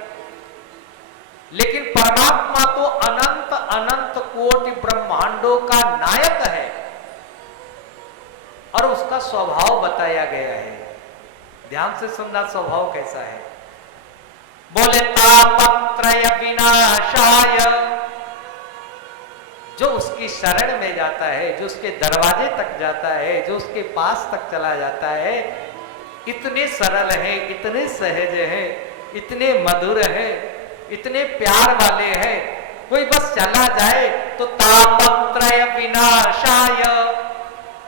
लेकिन परमात्मा तो अनंत अनंत कोटि ब्रह्मांडों का नायक है, और उसका स्वभाव बताया गया है। ध्यान से सुनना, स्वभाव कैसा है। बोले तापत्रय विनाशाय, जो उसकी शरण में जाता है, जो उसके दरवाजे तक जाता है, जो उसके पास तक चला जाता है, इतने सरल हैं, इतने सहज हैं, इतने मधुर हैं, इतने प्यार वाले हैं। कोई बस चला जाए तो तापत्रय विनाशाय,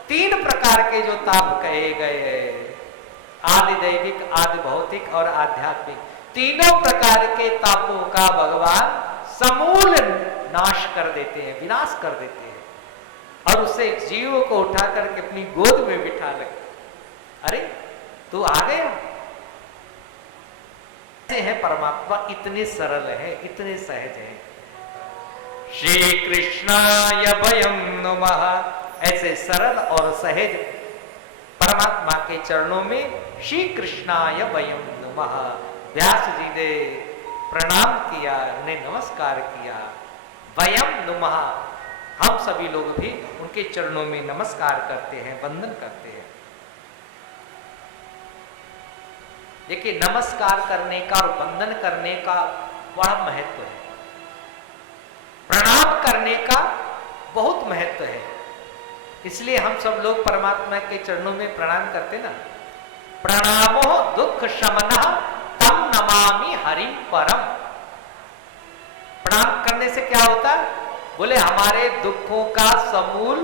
तीन प्रकार के जो ताप कहे गए हैं, आदि दैविक, आदि भौतिक और आध्यात्मिक, तीनों प्रकार के तापों का भगवान समूल नाश कर देते हैं, विनाश कर देते हैं, और उससे एक जीव को उठा करके अपनी गोद में बिठा लगे। अरे तू आ गया। ऐसे है परमात्मा, इतने सरल है, इतने सहज है। श्री कृष्णाय वयं नमः, ऐसे सरल और सहज परमात्मा के चरणों में श्री कृष्णाय वयं नमः। व्यास जी ने प्रणाम किया, उन्हें नमस्कार किया। वयं नमः, हम सभी लोग भी उनके चरणों में नमस्कार करते हैं, वंदन करते हैं। देखिए, नमस्कार करने का और वंदन करने का बड़ा महत्व है। प्रणाम करने का बहुत महत्व है। इसलिए हम सब लोग परमात्मा के चरणों में प्रणाम करते ना। प्रणामो दुख शमनः तम नमामि हरिं परम। प्रणाम करने से क्या होता है? बोले हमारे दुखों का समूल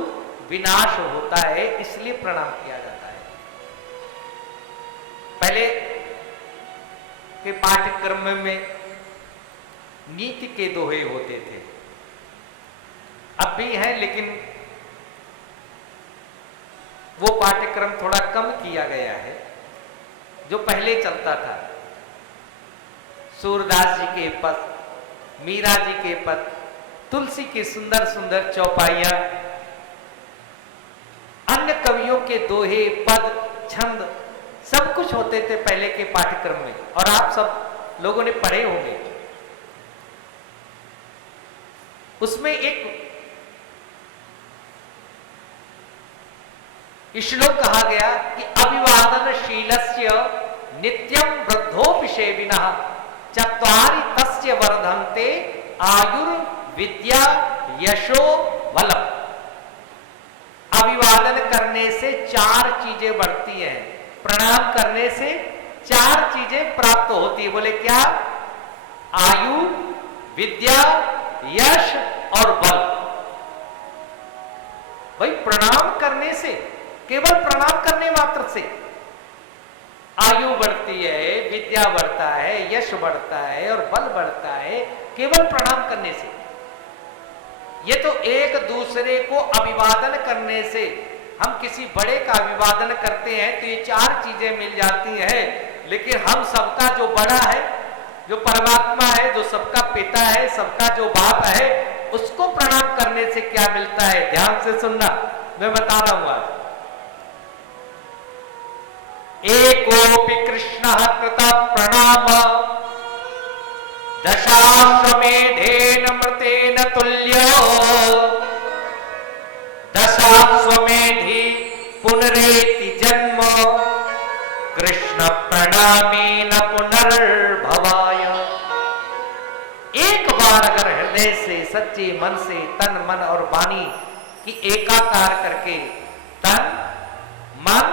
विनाश होता है, इसलिए प्रणाम किया जाता है। पहले के पाठ्यक्रम में नीति के दोहे होते थे, अब भी हैं, लेकिन वो पाठ्यक्रम थोड़ा कम किया गया है। जो पहले चलता था, सूरदास जी के पद, मीरा जी के पद, तुलसी की सुंदर सुंदर चौपाइयां, अन्य कवियों के दोहे, पद, छंद, सब कुछ होते थे पहले के पाठ्यक्रम में, और आप सब लोगों ने पढ़े होंगे। उसमें एक श्लोक कहा गया कि अभिवादनशीलस्य नित्यं वृद्धोपि सेविनः चत्वारि तस्य वर्धन्ते आयुर्विद्या यशो बलम। अभिवादन करने से 4 चीजें बढ़ती हैं, प्रणाम करने से 4 चीजें प्राप्त होती है। बोले क्या? आयु, विद्या, यश और बल। भाई प्रणाम करने से, केवल प्रणाम करने मात्र से आयु बढ़ती है, विद्या बढ़ता है, यश बढ़ता है और बल बढ़ता है, केवल प्रणाम करने से। ये तो एक दूसरे को अभिवादन करने से, हम किसी बड़े का अभिवादन करते हैं तो ये 4 चीजें मिल जाती हैं। लेकिन हम सबका जो बड़ा है, जो परमात्मा है, जो सबका पिता है, सबका जो बाप है, उसको प्रणाम करने से क्या मिलता है? ध्यान से सुनना, मैं बता रहा हूं आज। एकोपि कृष्णः कृत प्रणाम दशाश्वमेधेन मृतेन तुल्यो दशाश्वमेधि पुनरेति जन्म कृष्ण प्रणामेन पुनर्भवाय। एक बार अगर हृदय से, सच्चे मन से, तन मन और वाणी की एकाकार करके, तन मन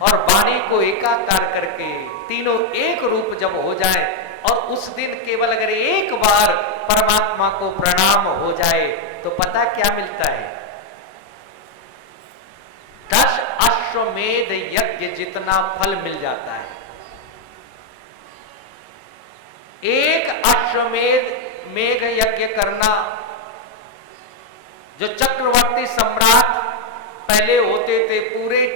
और वाणी को एकाकार करके तीनों एक रूप जब हो जाए, और उस दिन केवल अगर एक बार परमात्मा को प्रणाम हो जाए, तो पता क्या मिलता है? 10 अश्वमेध यज्ञ जितना फल मिल जाता है। एक अश्वमेध यज्ञ करना, जो चक्रवर्ती सम्राट पहले होते थे, पूरे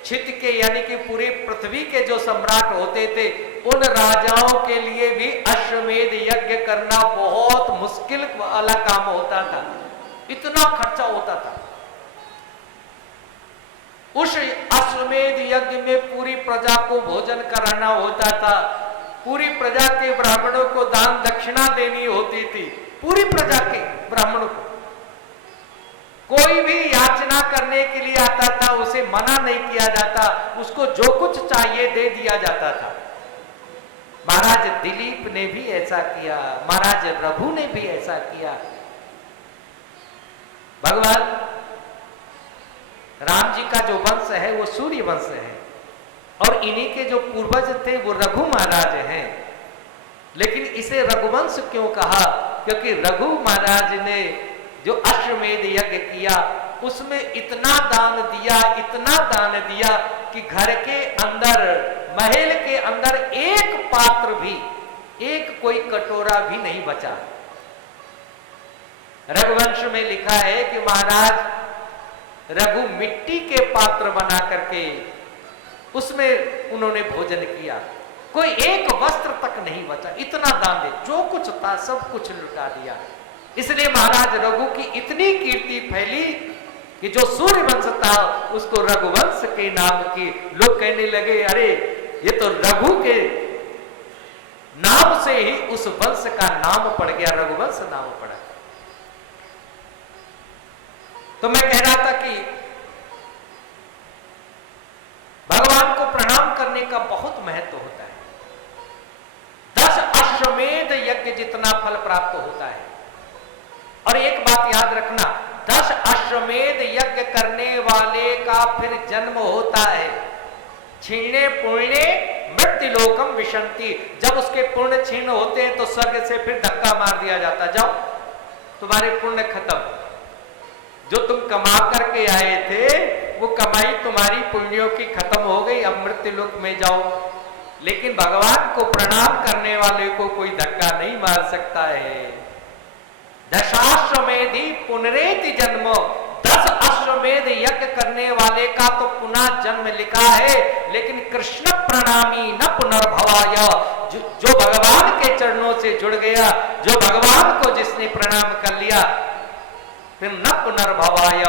क्षेत्र के यानी कि पूरे पृथ्वी के जो सम्राट होते थे, उन राजाओं के लिए भी अश्वमेध यज्ञ करना बहुत मुश्किल वाला काम होता था, इतना खर्चा होता था। उस अश्वमेध यज्ञ में पूरी प्रजा को भोजन कराना होता था, पूरी प्रजा के ब्राह्मणों को दान दक्षिणा देनी होती थी, पूरी प्रजा के ब्राह्मणों को। कोई भी याचना करने के लिए आता था, उसे मना नहीं किया जाता, उसको जो कुछ चाहिए दे दिया जाता था। महाराज दिलीप ने भी ऐसा किया, महाराज रघु ने भी ऐसा किया। भगवान राम जी का जो वंश है वो सूर्य वंश है, और इन्हीं के जो पूर्वज थे वो रघु महाराज हैं। लेकिन इसे रघुवंश क्यों कहा? क्योंकि रघु महाराज ने जो अश्वमेध यज्ञ किया, उसमें इतना दान दिया, इतना दान दिया कि घर के अंदर, महल के अंदर एक पात्र भी, एक कोई कटोरा भी नहीं बचा। रघुवंश में लिखा है कि महाराज रघु मिट्टी के पात्र बना करके उसमें उन्होंने भोजन किया, कोई एक वस्त्र तक नहीं बचा, इतना दान दे, जो कुछ था सब कुछ लुटा दिया। इसलिए महाराज रघु की इतनी कीर्ति फैली कि जो सूर्य वंश था उसको रघुवंश के नाम की लोग कहने लगे, अरे ये तो रघु के नाम से ही उस वंश का नाम पड़ गया, रघुवंश नाम पड़ा। तो मैं कह रहा था कि भगवान को प्रणाम करने का बहुत महत्व होता है। 10 अश्वमेध यज्ञ जितना फल प्राप्त होता है। और एक बात याद रखना, 10 अश्वमेध यज्ञ करने वाले का फिर जन्म होता है। क्षीणे पुण्य मृत्यु लोकम विशंति। जब उसके पुण्य क्षीण होते हैं तो स्वर्ग से फिर धक्का मार दिया जाता, जाओ तुम्हारे पुण्य खत्म, जो तुम कमा करके आए थे वो कमाई तुम्हारी पुण्यों की खत्म हो गई, अब मृत्यु लोक में जाओ। लेकिन भगवान को प्रणाम करने वाले को कोई धक्का नहीं मार सकता है। दशाश्वमेधि पुनरेति जन्म, 10 अश्वमेध यज्ञ करने वाले का तो पुनः जन्म लिखा है, लेकिन कृष्ण प्रणामी न पुनर्भवाय, जो भगवान के चरणों से जुड़ गया, जो भगवान को जिसने प्रणाम कर लिया, फिर न पुनर्भवाय,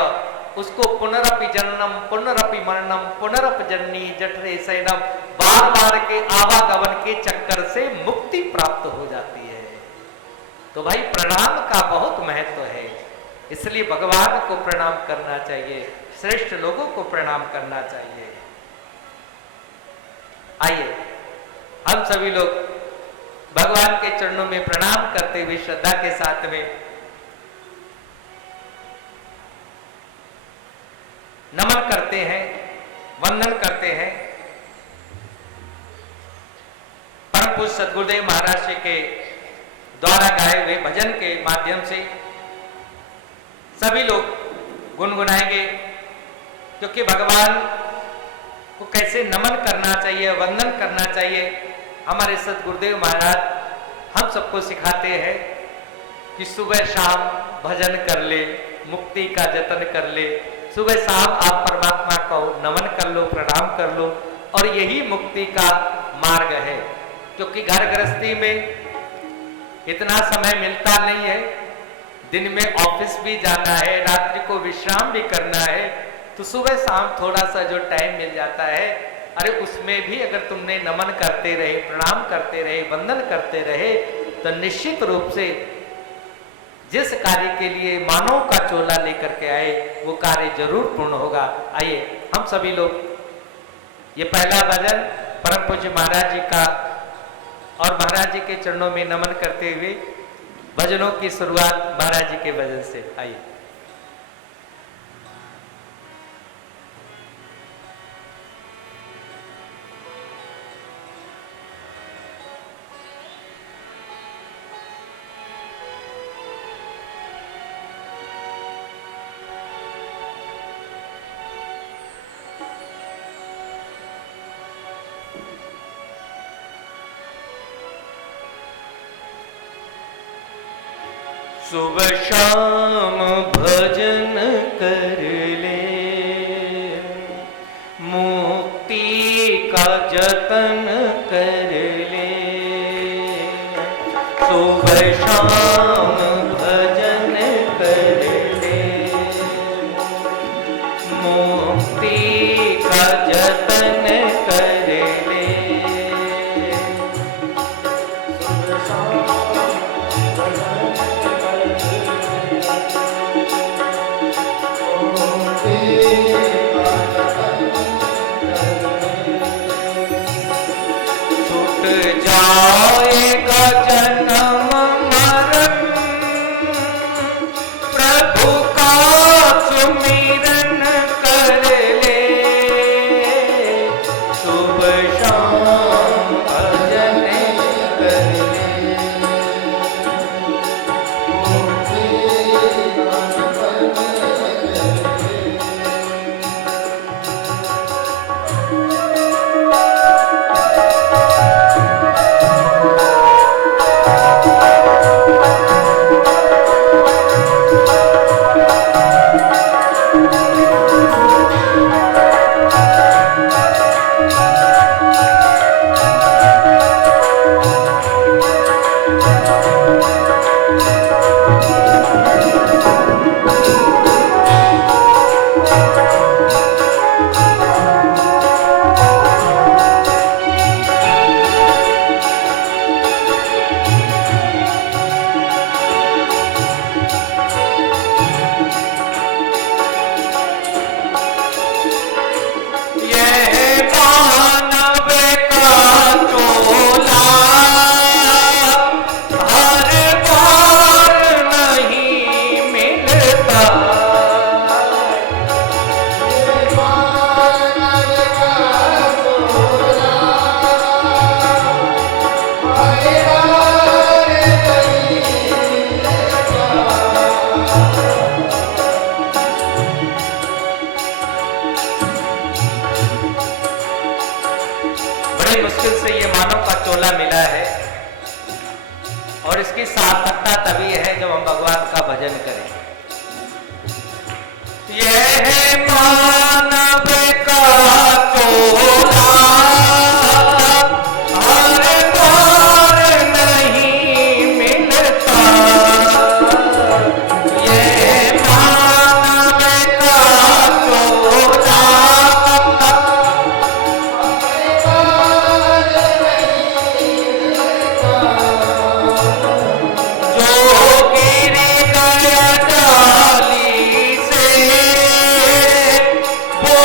उसको पुनरपि जन्नम पुनरपि मरणम पुनरपि जन्नी जठरे शयनम, बार बार के आवागमन के चक्कर से मुक्ति प्राप्त हो जाती है। तो भाई प्रणाम का बहुत महत्व है, इसलिए भगवान को प्रणाम करना चाहिए, श्रेष्ठ लोगों को प्रणाम करना चाहिए। आइए हम सभी लोग भगवान के चरणों में प्रणाम करते हुए श्रद्धा के साथ में नमन करते हैं, वंदन करते हैं परम पूज्य सद्गुरुदेव महाराज जी के द्वारा गाए हुए भजन के माध्यम से सभी लोग गुनगुनाएंगे, क्योंकि भगवान को कैसे नमन करना चाहिए, वंदन करना चाहिए। हमारे सद्गुरुदेव महाराज हम सबको सिखाते हैं कि सुबह शाम भजन कर ले, मुक्ति का जतन कर ले, सुबह शाम आप परमात्मा को नमन कर लो, प्रणाम कर लो, और यही मुक्ति का मार्ग है। क्योंकि घर गृहस्थी में इतना समय मिलता नहीं है, दिन में ऑफिस भी जाना है, रात्रि को विश्राम भी करना है, तो सुबह शाम थोड़ा सा जो टाइम मिल जाता है, अरे उसमें भी अगर तुमने नमन करते रहे, प्रणाम करते रहे, वंदन करते रहे, तो निश्चित रूप से जिस कार्य के लिए मानव का चोला लेकर के आए वो कार्य जरूर पूर्ण होगा। आइए हम सभी लोग ये पहला भजन परम पूज्य महाराज जी का और महाराज जी के चरणों में नमन करते हुए भजनों की शुरुआत महाराज जी के भजन से। आइए सुबह शाम भजन कर ले, मुक्ति का जतन कर ले। सुबह शाम भजन कर ले, मुक्ति का जतन कर ले। सुबह शाम जाएगा जन्म मरण मुश्किल से ये मानव का चोला मिला है और इसकी सार्थकता तभी है जब हम भगवान का भजन करें। यह है मानव का चोला, हर बार नहीं मिलता। यह मानव का चोला, जो गिर गया डाली से वो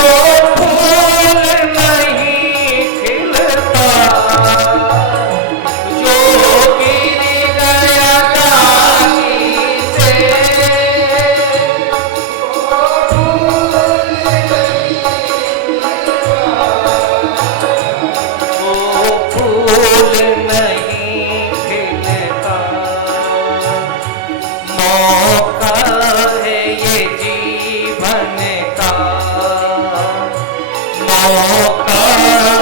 फूल नहीं खिलता। जो गिर गया डाली से वो फूल नहीं खिलता। मौका है ये जीवन का, मौका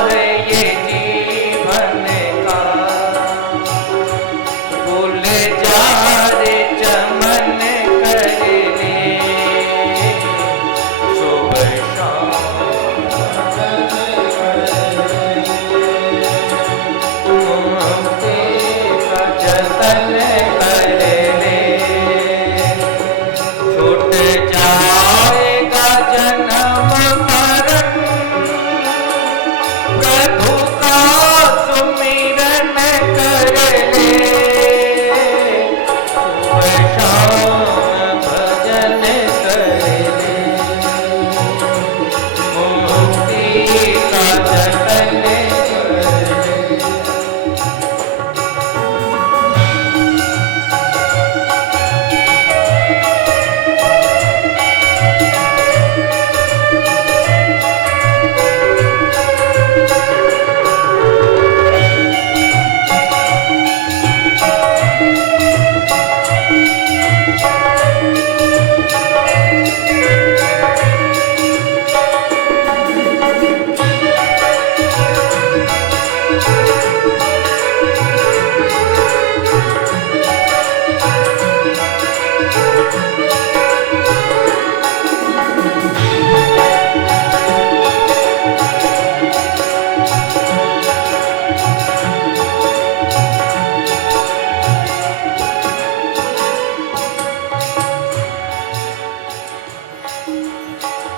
है ये जीवन का। भूल जा रे चमन कर ले, सुबह शाम मुक्ति का जतन कर ले। छूट जाएगा जन्म मरण, प्रभु का सुमिरन कर ले। सुबह शाम भजन कर ले, मुक्ति का जतन कर ले।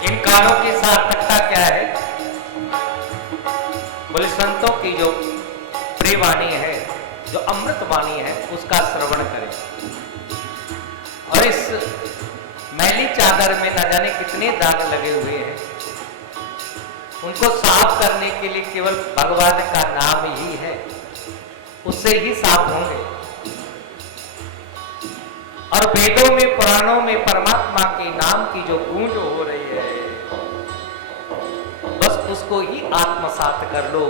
इन कालों की सार्थकता क्या है? बोले संतों की जो प्रिय वाणी है, जो अमृत वाणी है, उसका श्रवण करें। और इस मैली चादर में न जाने कितने दाग लगे हुए हैं, उनको साफ करने के लिए केवल भगवान का नाम ही है, उससे ही साफ होंगे। और वेदों में, पुराणों में परमात्मा के नाम की जो गूंज हो रही है, बस उसको ही आत्मसात कर लो,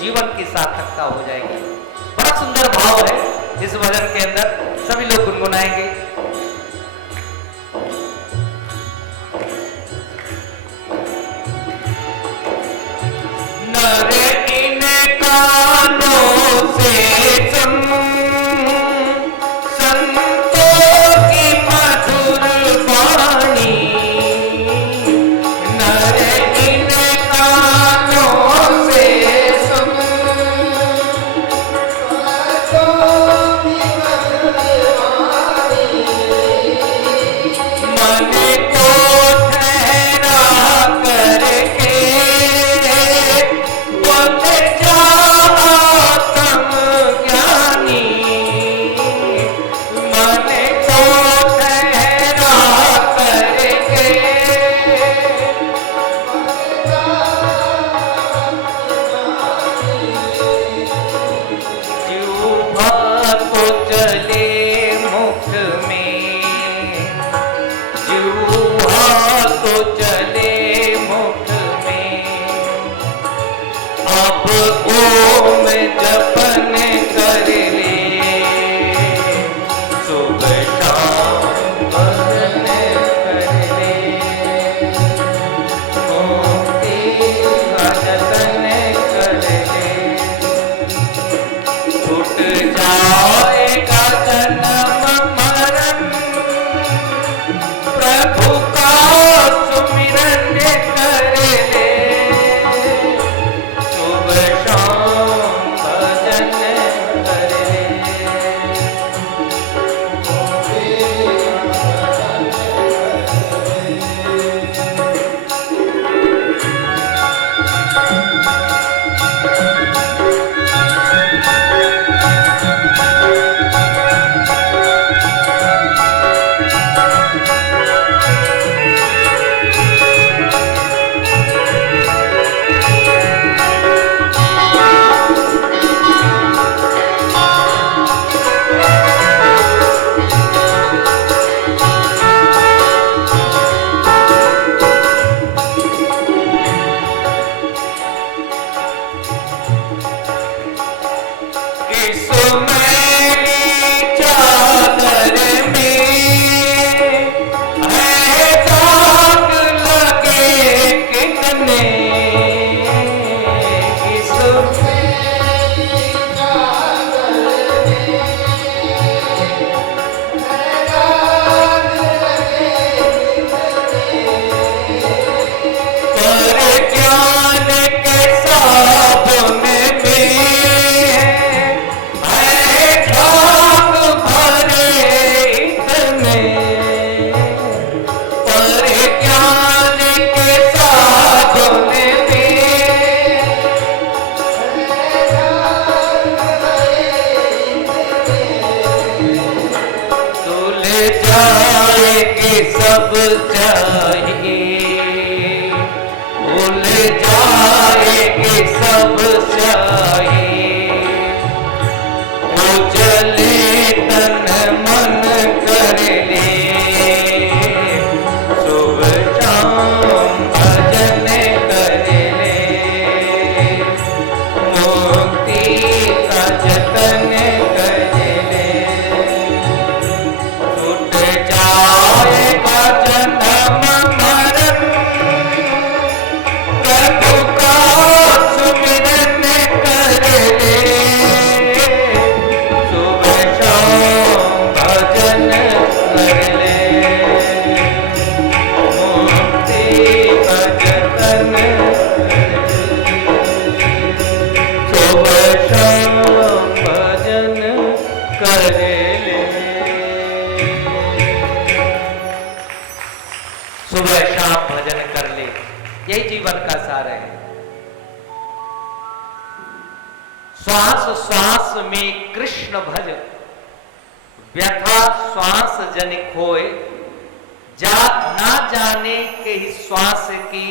जीवन की सार्थकता हो जाएगी। बड़ा सुंदर भाव है इस भजन के अंदर, सभी लोग गुनगुनाएंगे। नर इन कानों से सुन, संतों की मधुर वाणी। नर इन कानों से सुन, मन को ठहरा करके बोल जा आत्म ज्ञानी। मन को ठहरा करके जिह्वा को चले मुख में, जिह्वा तो चले मुख में। अब ओम जपन कर ले, सुबह शाम भजन कर ले। मुक्ति का जतन कर ले, सब चाहिए, भूल जाएंगे सब चाहिए, उजले तन मन कर ले, सुबह शाम भजन कर ले, मुक्ति का जतन कर ले, छूट जाएगा जन्म मरण, प्रभु का सुमिरन कर ले, सुबह शाम भजन कर ले, मुक्ति का जतन सुबह शाम भजन कर ले। सुबह शाम भजन कर ले, यही जीवन का सार है। श्वास श्वास में कृष्ण भज, व्यथा श्वास जन खोए, जा ना जाने के ही श्वास की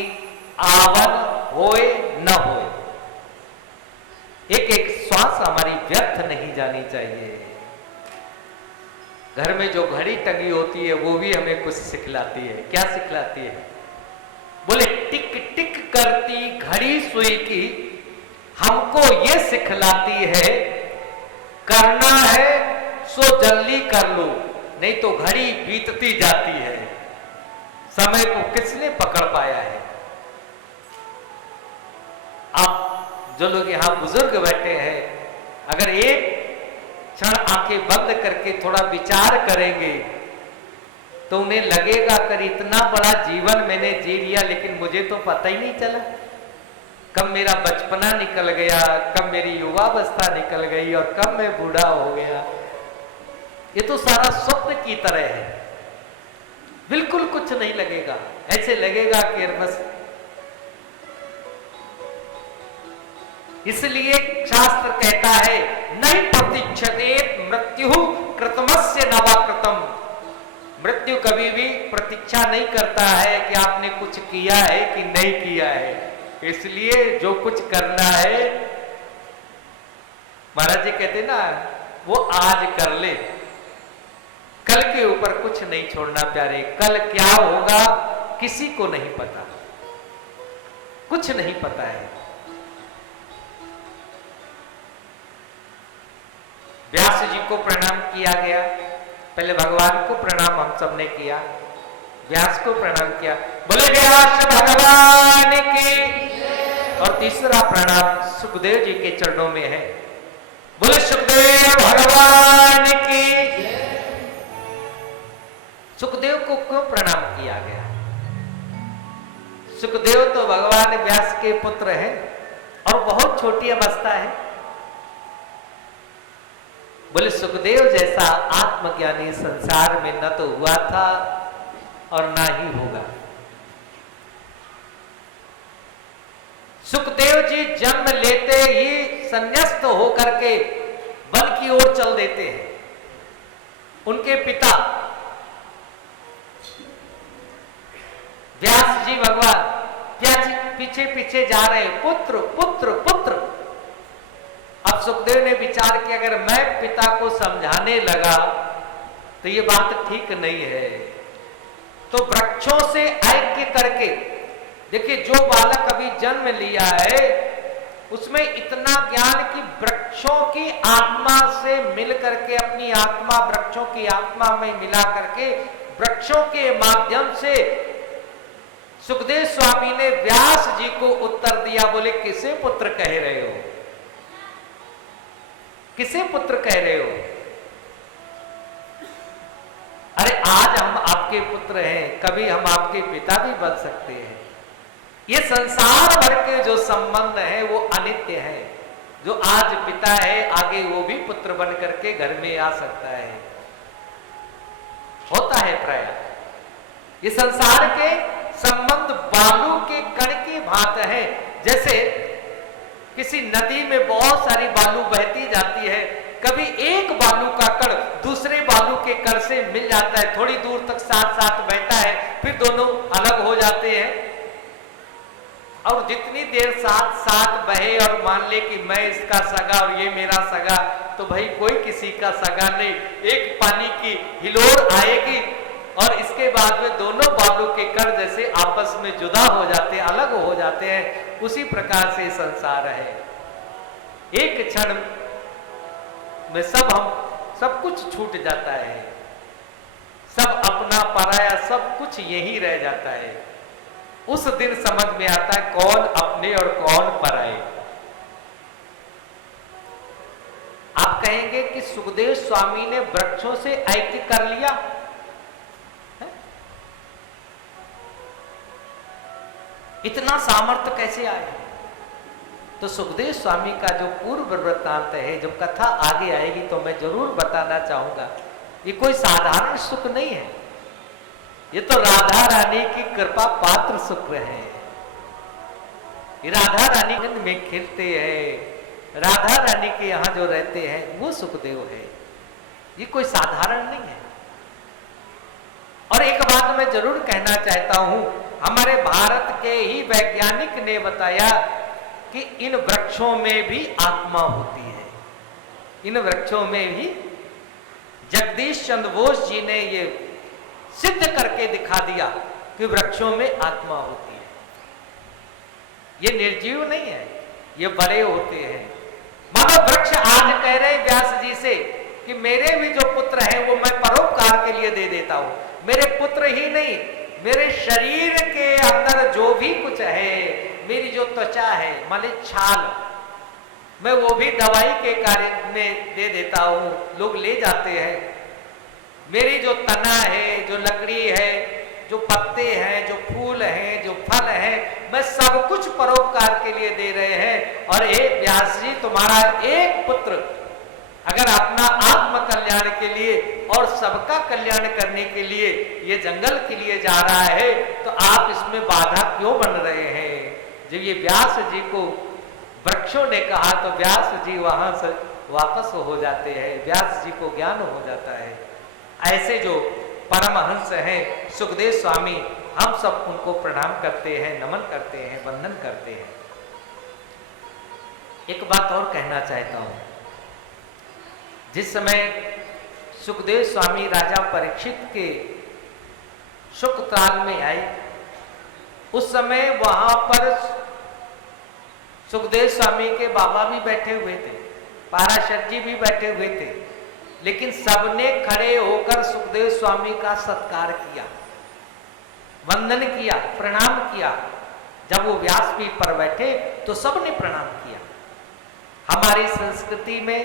आवन होए न होए। एक एक श्वास हमारी व्यर्थ नहीं जानी चाहिए। घर में जो घड़ी टंगी होती है वो भी हमें कुछ सिखलाती है। क्या सिखलाती है? बोले टिक टिक करती घड़ी सुई की हमको ये सिखलाती है, करना है सो जल्दी कर लो, नहीं तो घड़ी बीतती जाती है। समय को किसने पकड़ पाया है? आप जो लोग यहां बुजुर्ग बैठे हैं, अगर एक क्षण आंखें बंद करके थोड़ा विचार करेंगे तो उन्हें लगेगा कर इतना बड़ा जीवन मैंने जी लिया लेकिन मुझे तो पता ही नहीं चला। कब मेरा बचपना निकल गया, कब मेरी युवावस्था निकल गई और कब मैं बूढ़ा हो गया। ये तो सारा स्वप्न की तरह है, बिल्कुल कुछ नहीं लगेगा। ऐसे लगेगा कि बस। इसलिए शास्त्र कहता है नहीं प्रतीक्षते मृत्यु कृतमस्य नवाकृतम। मृत्यु कभी भी प्रतीक्षा नहीं करता है कि आपने कुछ किया है कि नहीं किया है। इसलिए जो कुछ करना है, महाराज जी कहते ना, वो आज कर ले, कल के ऊपर कुछ नहीं छोड़ना प्यारे। कल क्या होगा किसी को नहीं पता, कुछ नहीं पता है। व्यास जी को प्रणाम किया गया, पहले भगवान को प्रणाम हम सबने किया, व्यास को प्रणाम किया, बोले व्यास भगवान की। और तीसरा प्रणाम सुखदेव जी के चरणों में है, बोले सुखदेव भगवान की। सुखदेव को क्यों प्रणाम किया गया? सुखदेव तो भगवान व्यास के पुत्र हैं और बहुत छोटी अवस्था है। बोले सुखदेव जैसा आत्मज्ञानी संसार में न तो हुआ था और ना ही होगा। सुखदेव जी जन्म लेते ही संन्यास्त होकर के वन की ओर चल देते हैं। उनके पिता व्यास जी भगवान पीछे पीछे जा रहे, पुत्र पुत्र पुत्र। अब सुखदेव ने विचार किया अगर मैं पिता को समझाने लगा तो ये बात ठीक नहीं है, तो वृक्षों से ऐक्य करके, देखिए जो बालक अभी जन्म लिया है उसमें इतना ज्ञान कि वृक्षों की आत्मा से मिल करके, अपनी आत्मा वृक्षों की आत्मा में मिला करके, वृक्षों के माध्यम से सुखदेव स्वामी ने व्यास जी को उत्तर दिया। बोले किसे पुत्र कह रहे हो, किसे पुत्र कह रहे हो? अरे आज हम आपके पुत्र हैं, कभी हम आपके पिता भी बन सकते हैं। ये संसार भर के जो संबंध है वो अनित्य है। जो आज पिता है आगे वो भी पुत्र बन करके घर में आ सकता है, होता है प्राय। ये संसार के संबंध बालू के कण की भांत है। जैसे किसी नदी में बहुत सारी बालू बहती जाती है कभी एक बालू का कण दूसरे बालू के कण से मिल जाता है, थोड़ी दूर तक साथ साथ बहता है, फिर दोनों अलग हो जाते हैं। और जितनी देर साथ साथ बहे और मान ले कि मैं इसका सगा और ये मेरा सगा, तो भाई कोई किसी का सगा नहीं। एक पानी की हिलोर आएगी और इसके बाद में दोनों बालू के कण जैसे आपस में जुदा हो जाते हैं, अलग हो जाते हैं। उसी प्रकार से संसार है, एक क्षण में सब कुछ छूट जाता है, सब अपना पराया सब कुछ यही रह जाता है। उस दिन समझ में आता है कौन अपने और कौन पराए। आप कहेंगे कि सुखदेव स्वामी ने वृक्षों से ऐक्य कर लिया है? इतना सामर्थ्य कैसे आया? तो सुखदेव स्वामी का जो पूर्व वृत्तांत है, जब कथा आगे आएगी तो मैं जरूर बताना चाहूंगा, ये कोई साधारण सुख नहीं है, ये तो राधा रानी की कृपा पात्र सुख है। राधा रानी में खिलते हैं, राधा रानी के यहां जो रहते हैं वो सुखदेव है, ये कोई साधारण नहीं है। और एक बात मैं जरूर कहना चाहता हूं, हमारे भारत के ही वैज्ञानिक ने बताया कि इन वृक्षों में भी आत्मा होती है। इन वृक्षों में भी जगदीश चंद्र बोस जी ने ये सिद्ध करके दिखा दिया कि वृक्षों में आत्मा होती है। ये निर्जीव नहीं है, ये बड़े होते हैं। मानो वृक्ष आज कह रहे व्यास जी से कि मेरे भी जो पुत्र हैं वो मैं परोपकार के लिए दे देता हूं। मेरे पुत्र ही नहीं, मेरे शरीर के अंदर जो भी कुछ है, मेरी जो त्वचा है, मान ली छाल, मैं वो भी दवाई के कार्य में दे देता हूं, लोग ले जाते हैं। मेरी जो तना है, जो लकड़ी है, जो पत्ते हैं, जो फूल हैं, जो फल हैं, मैं सब कुछ परोपकार के लिए दे रहे हैं। और हे व्यास जी, तुम्हारा एक पुत्र अगर अपना आत्म कल्याण के लिए और सबका कल्याण करने के लिए ये जंगल के लिए जा रहा है, तो आप इसमें बाधा क्यों बन रहे हैं? जब ये व्यास जी को वृक्षों ने कहा तो व्यास जी वहां से वापस हो जाते हैं, व्यास जी को ज्ञान हो जाता है। ऐसे जो परमहंस हैं सुखदेव स्वामी, हम सब उनको प्रणाम करते हैं, नमन करते हैं, वंदन करते हैं। एक बात और कहना चाहता हूं, जिस समय सुखदेव स्वामी राजा परीक्षित के शुकताल में आए, उस समय वहां पर सुखदेव स्वामी के बाबा भी बैठे हुए थे, पाराशर जी भी बैठे हुए थे, लेकिन सबने खड़े होकर सुखदेव स्वामी का सत्कार किया, वंदन किया, प्रणाम किया। जब वो व्यासपीठ पर बैठे तो सबने प्रणाम किया। हमारी संस्कृति में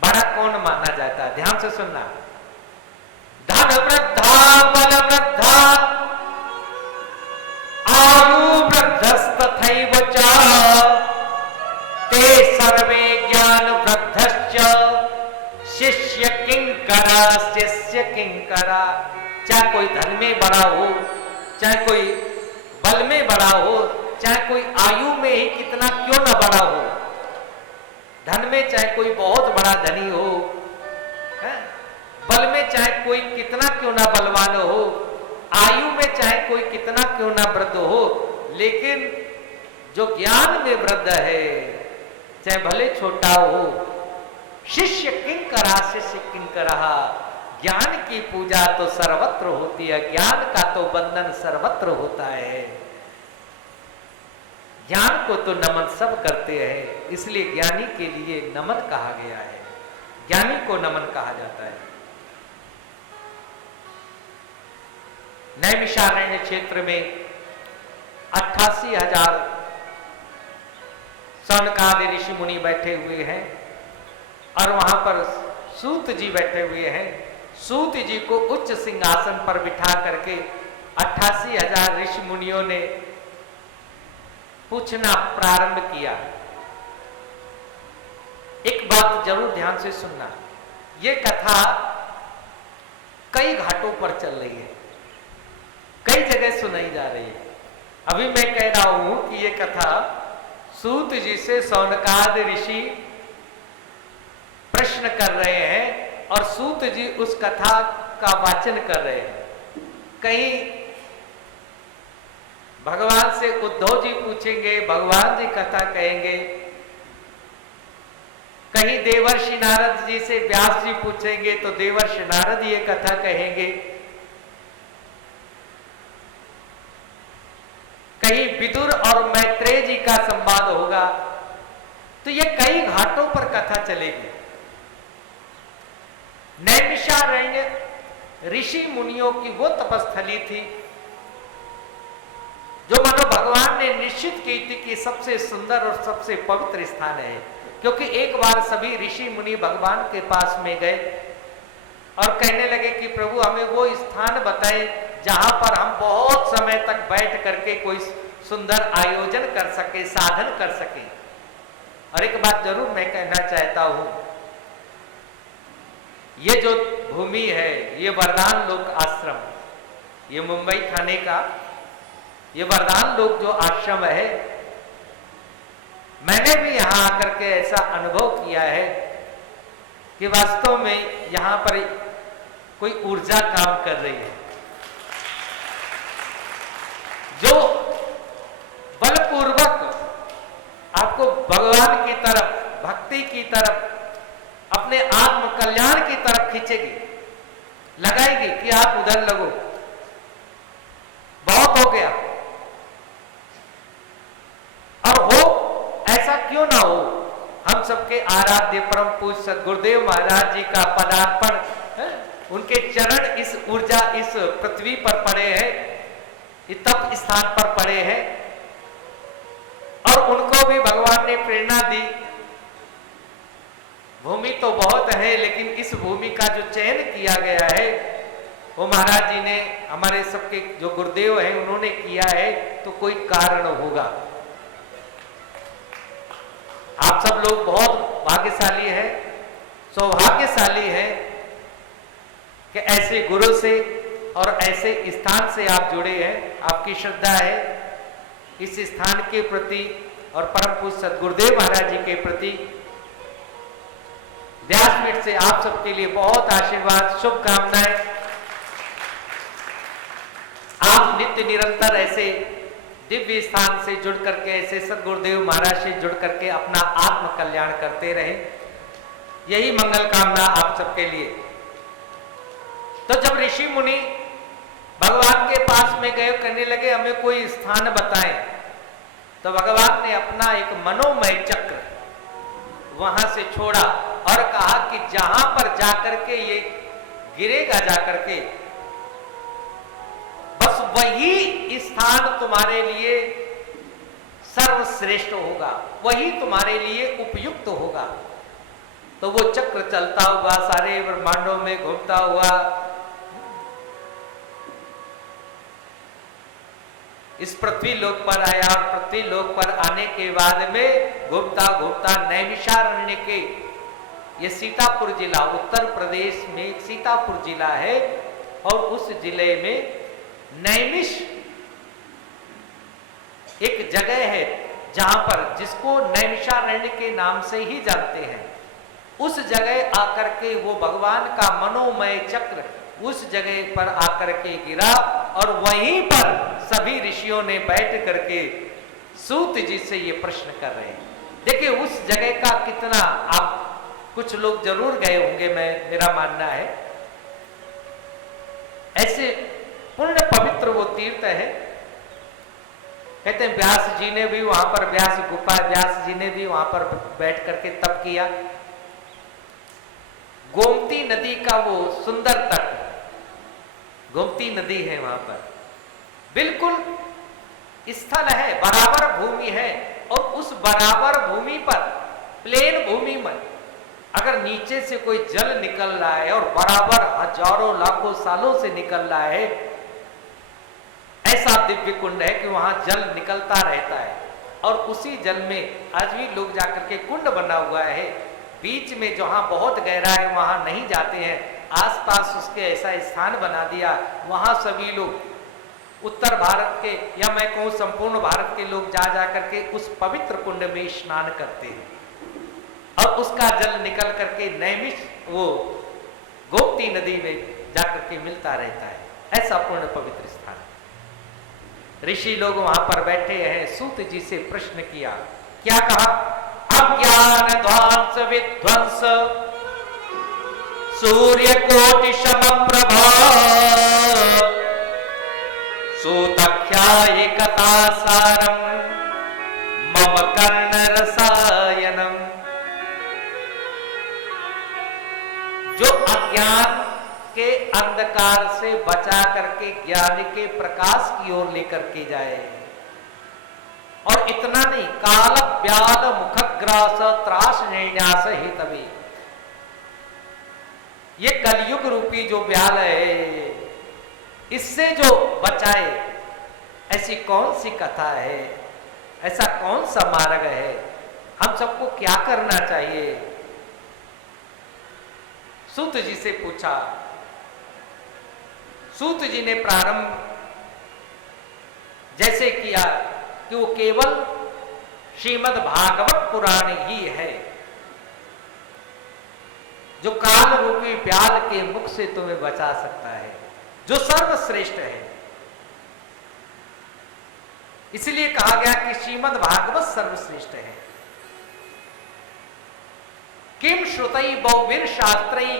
बड़ा कौन माना जाता है? ध्यान से सुनना। धन वृद्धा बल वृद्धा आयु वृद्धस्तथैव च ते सर्वे ज्ञान वृद्धश्च शिष्य किंकरा शिष्य किंकरा। चाहे कोई धन में बड़ा हो, चाहे कोई बल में बड़ा हो, चाहे कोई आयु में ही कितना क्यों न बड़ा हो, धन में चाहे कोई बहुत बड़ा धनी हो, बल में चाहे कोई कितना क्यों ना बलवान हो, आयु में चाहे कोई कितना क्यों ना वृद्ध हो, लेकिन जो ज्ञान में वृद्ध है, चाहे भले छोटा हो, शिष्य किंकरा शिष्य किंकरा। ज्ञान की पूजा तो सर्वत्र होती है, ज्ञान का तो बंधन सर्वत्र होता है। ज्ञान को तो नमन सब करते हैं, इसलिए ज्ञानी के लिए नमन कहा गया है, ज्ञानी को नमन कहा जाता है। नैमिषारण्य क्षेत्र में 88,000 सनकादि ऋषि मुनि बैठे हुए हैं और वहां पर सूत जी बैठे हुए हैं। सूत जी को उच्च सिंहासन पर बिठा करके 88,000 ऋषि मुनियों ने पूछना प्रारंभ किया। एक बात जरूर ध्यान से सुनना, यह कथा कई घाटों पर चल रही है, कई जगह सुनाई जा रही है। अभी मैं कह रहा हूं कि यह कथा सूत जी से सौनकादि ऋषि प्रश्न कर रहे हैं और सूत जी उस कथा का वाचन कर रहे हैं। कहीं भगवान से उद्धव जी पूछेंगे, भगवान जी कथा कहेंगे, कहीं देवर्षि नारद जी से व्यास जी पूछेंगे तो देवर्षि नारद ये कथा कहेंगे, कहीं विदुर और मैत्रेय जी का संवाद होगा। तो ये कई घाटों पर कथा चलेगी। नैमिषारण्य ऋषि मुनियों की वो तपस्थली थी जो मानो भगवान ने निश्चित की थी कि सबसे सुंदर और सबसे पवित्र स्थान है। क्योंकि एक बार सभी ऋषि मुनि भगवान के पास में गए और कहने लगे कि प्रभु हमें वो स्थान बताएं जहां पर हम बहुत समय तक बैठ करके कोई सुंदर आयोजन कर सके, साधन कर सके। और एक बात जरूर मैं कहना चाहता हूं, ये जो भूमि है ये वरदान लोक आश्रम, ये मुंबई थाने का ये वरदान लोक जो आश्रम है, मैंने भी यहां आकर के ऐसा अनुभव किया है कि वास्तव में यहां पर कोई ऊर्जा काम कर रही है जो बलपूर्वक आपको भगवान की तरफ, भक्ति की तरफ, अपने आत्म कल्याण की तरफ खींचेगी, लगाएगी कि आप उधर लगो, बहुत हो गया। और हो ऐसा क्यों ना हो, हम सबके आराध्य परम पूज्य सद्गुरुदेव महाराज जी का पदार्पण, उनके चरण इस ऊर्जा इस पृथ्वी पर पड़े हैं, इस तप स्थान पर पड़े हैं और उनको भी भगवान ने प्रेरणा दी। भूमि तो बहुत है लेकिन इस भूमि का जो चयन किया गया है वो महाराज जी ने, हमारे सबके जो गुरुदेव हैं उन्होंने किया है, तो कोई कारण होगा। आप सब लोग बहुत भाग्यशाली हैं, सौभाग्यशाली हैं कि ऐसे गुरु से और ऐसे स्थान से आप जुड़े हैं। आपकी श्रद्धा है इस स्थान के प्रति और परम पूज्य सद्गुरुदेव महाराज जी के प्रति। व्यासपीठ से आप सबके लिए बहुत आशीर्वाद, शुभकामनाएं। आप नित्य निरंतर ऐसे दिव्य स्थान से जुड़ करके, ऐसे सद्गुरुदेव महाराज से जुड़ करके अपना आत्म कल्याण करते रहें, यही मंगल कामना आप सबके लिए। तो जब ऋषि मुनि भगवान के पास में गए, कहने लगे हमें कोई स्थान बताएं, तो भगवान ने अपना एक मनोमय चक्र वहां से छोड़ा और कहा कि जहां पर जाकर के ये गिरेगा, जाकर के बस वही स्थान तुम्हारे लिए सर्वश्रेष्ठ होगा, वही तुम्हारे लिए उपयुक्त होगा। तो वो चक्र चलता हुआ सारे ब्रह्मांडों में घूमता हुआ इस पृथ्वी लोक पर आया और पृथ्वी लोक पर आने के बाद में घूमता घूमता नैमिषारण्य के, ये सीतापुर जिला, उत्तर प्रदेश में सीतापुर जिला है और उस जिले में नैमिष एक जगह है जहां पर, जिसको नैमिषारण्य के नाम से ही जानते हैं। उस जगह आकर के वो भगवान का मनोमय चक्र उस जगह पर आकर के गिरा और वहीं पर सभी ऋषियों ने बैठ करके सूत जी से ये प्रश्न कर रहे हैं। देखिए उस जगह का कितना, आप कुछ लोग जरूर गए होंगे, मेरा मानना है। ऐसे पुण्य पवित्र वो तीर्थ है। कहते हैं व्यास जी ने भी वहां पर, व्यास जी ने भी वहां पर बैठ करके तप किया। गोमती नदी का वो सुंदर तट, गोमती नदी है वहां पर, बिल्कुल स्थल है, बराबर भूमि है और उस बराबर भूमि पर, प्लेन भूमि में अगर नीचे से कोई जल निकल रहा है और बराबर हजारों लाखों सालों से निकल रहा है, ऐसा दिव्य कुंड है कि वहां जल निकलता रहता है। और उसी जल में आज भी लोग जाकर के कुंड बना हुआ है, बीच में जहां बहुत गहरा है वहां नहीं जाते हैं, आसपास उसके ऐसा स्थान बना दिया, वहां सभी लोग उत्तर भारत के, या मैं कहूं संपूर्ण भारत के लोग जा करके उस पवित्र कुंड में स्नान करते हैं। और उसका जल निकल करके नैमिष वो गोमती नदी में जाकर के मिलता रहता है। ऐसा पूर्ण पवित्र स्थान है। ऋषि लोग वहां पर बैठे हैं, सूत जी से प्रश्न किया, क्या कहा? अज्ञान ध्वंस विध्वंस सूर्य कोटि समप्रभा सूतख्याहि कथा सारम मम कर्ण रसायनम। जो अज्ञान के अंधकार से बचा करके ज्ञान के प्रकाश की ओर लेकर के जाए, और इतना नहीं, काल व्याल मुखग्रास त्रास नैन्यास ही तभी। ये कलयुग रूपी जो व्याल है, इससे जो बचाए, ऐसी कौन सी कथा है, ऐसा कौन सा मार्ग है, हम सबको क्या करना चाहिए? सूत जी से पूछा। सूत जी ने प्रारंभ जैसे किया कि वो केवल श्रीमद् भागवत पुराण ही है जो काल रूपी व्याल के मुख से तुम्हें बचा सकता है, जो सर्वश्रेष्ठ है। इसलिए कहा गया कि श्रीमद् भागवत सर्वश्रेष्ठ है। किम श्रुतई बहुवीर शास्त्रई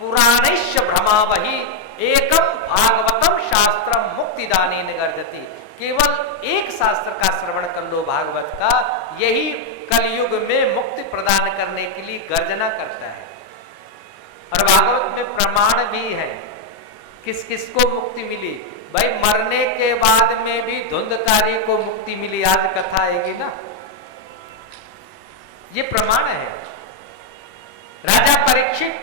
पुराणैश्च भ्रमावहि एकम भागवतम शास्त्रम मुक्तिदानी निगर्जति। केवल एक शास्त्र का श्रवण कर लो, भागवत का, यही कलयुग में मुक्ति प्रदान करने के लिए गर्जना करता है। और भागवत में प्रमाण भी है, किस किस को मुक्ति मिली। भाई मरने के बाद में भी धुंधकारी को मुक्ति मिली, आज कथा आएगी ना, ये प्रमाण है। राजा परीक्षित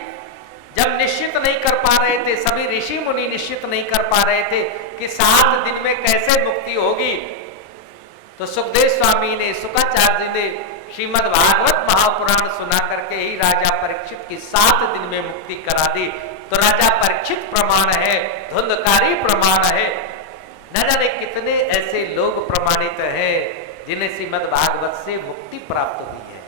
जब निश्चित नहीं कर पा रहे थे, सभी ऋषि मुनि निश्चित नहीं कर पा रहे थे कि 7 दिन में कैसे मुक्ति होगी, तो सुखदेव स्वामी ने, शुकाचार्य जी ने श्रीमद् भागवत महापुराण सुना करके ही राजा परीक्षित की 7 दिन में मुक्ति करा दी। तो राजा परीक्षित प्रमाण है, धुंधकारी प्रमाण है। न जाने कितने ऐसे लोग प्रमाणित हैं जिन्हें श्रीमद् भागवत से मुक्ति प्राप्त हुई है।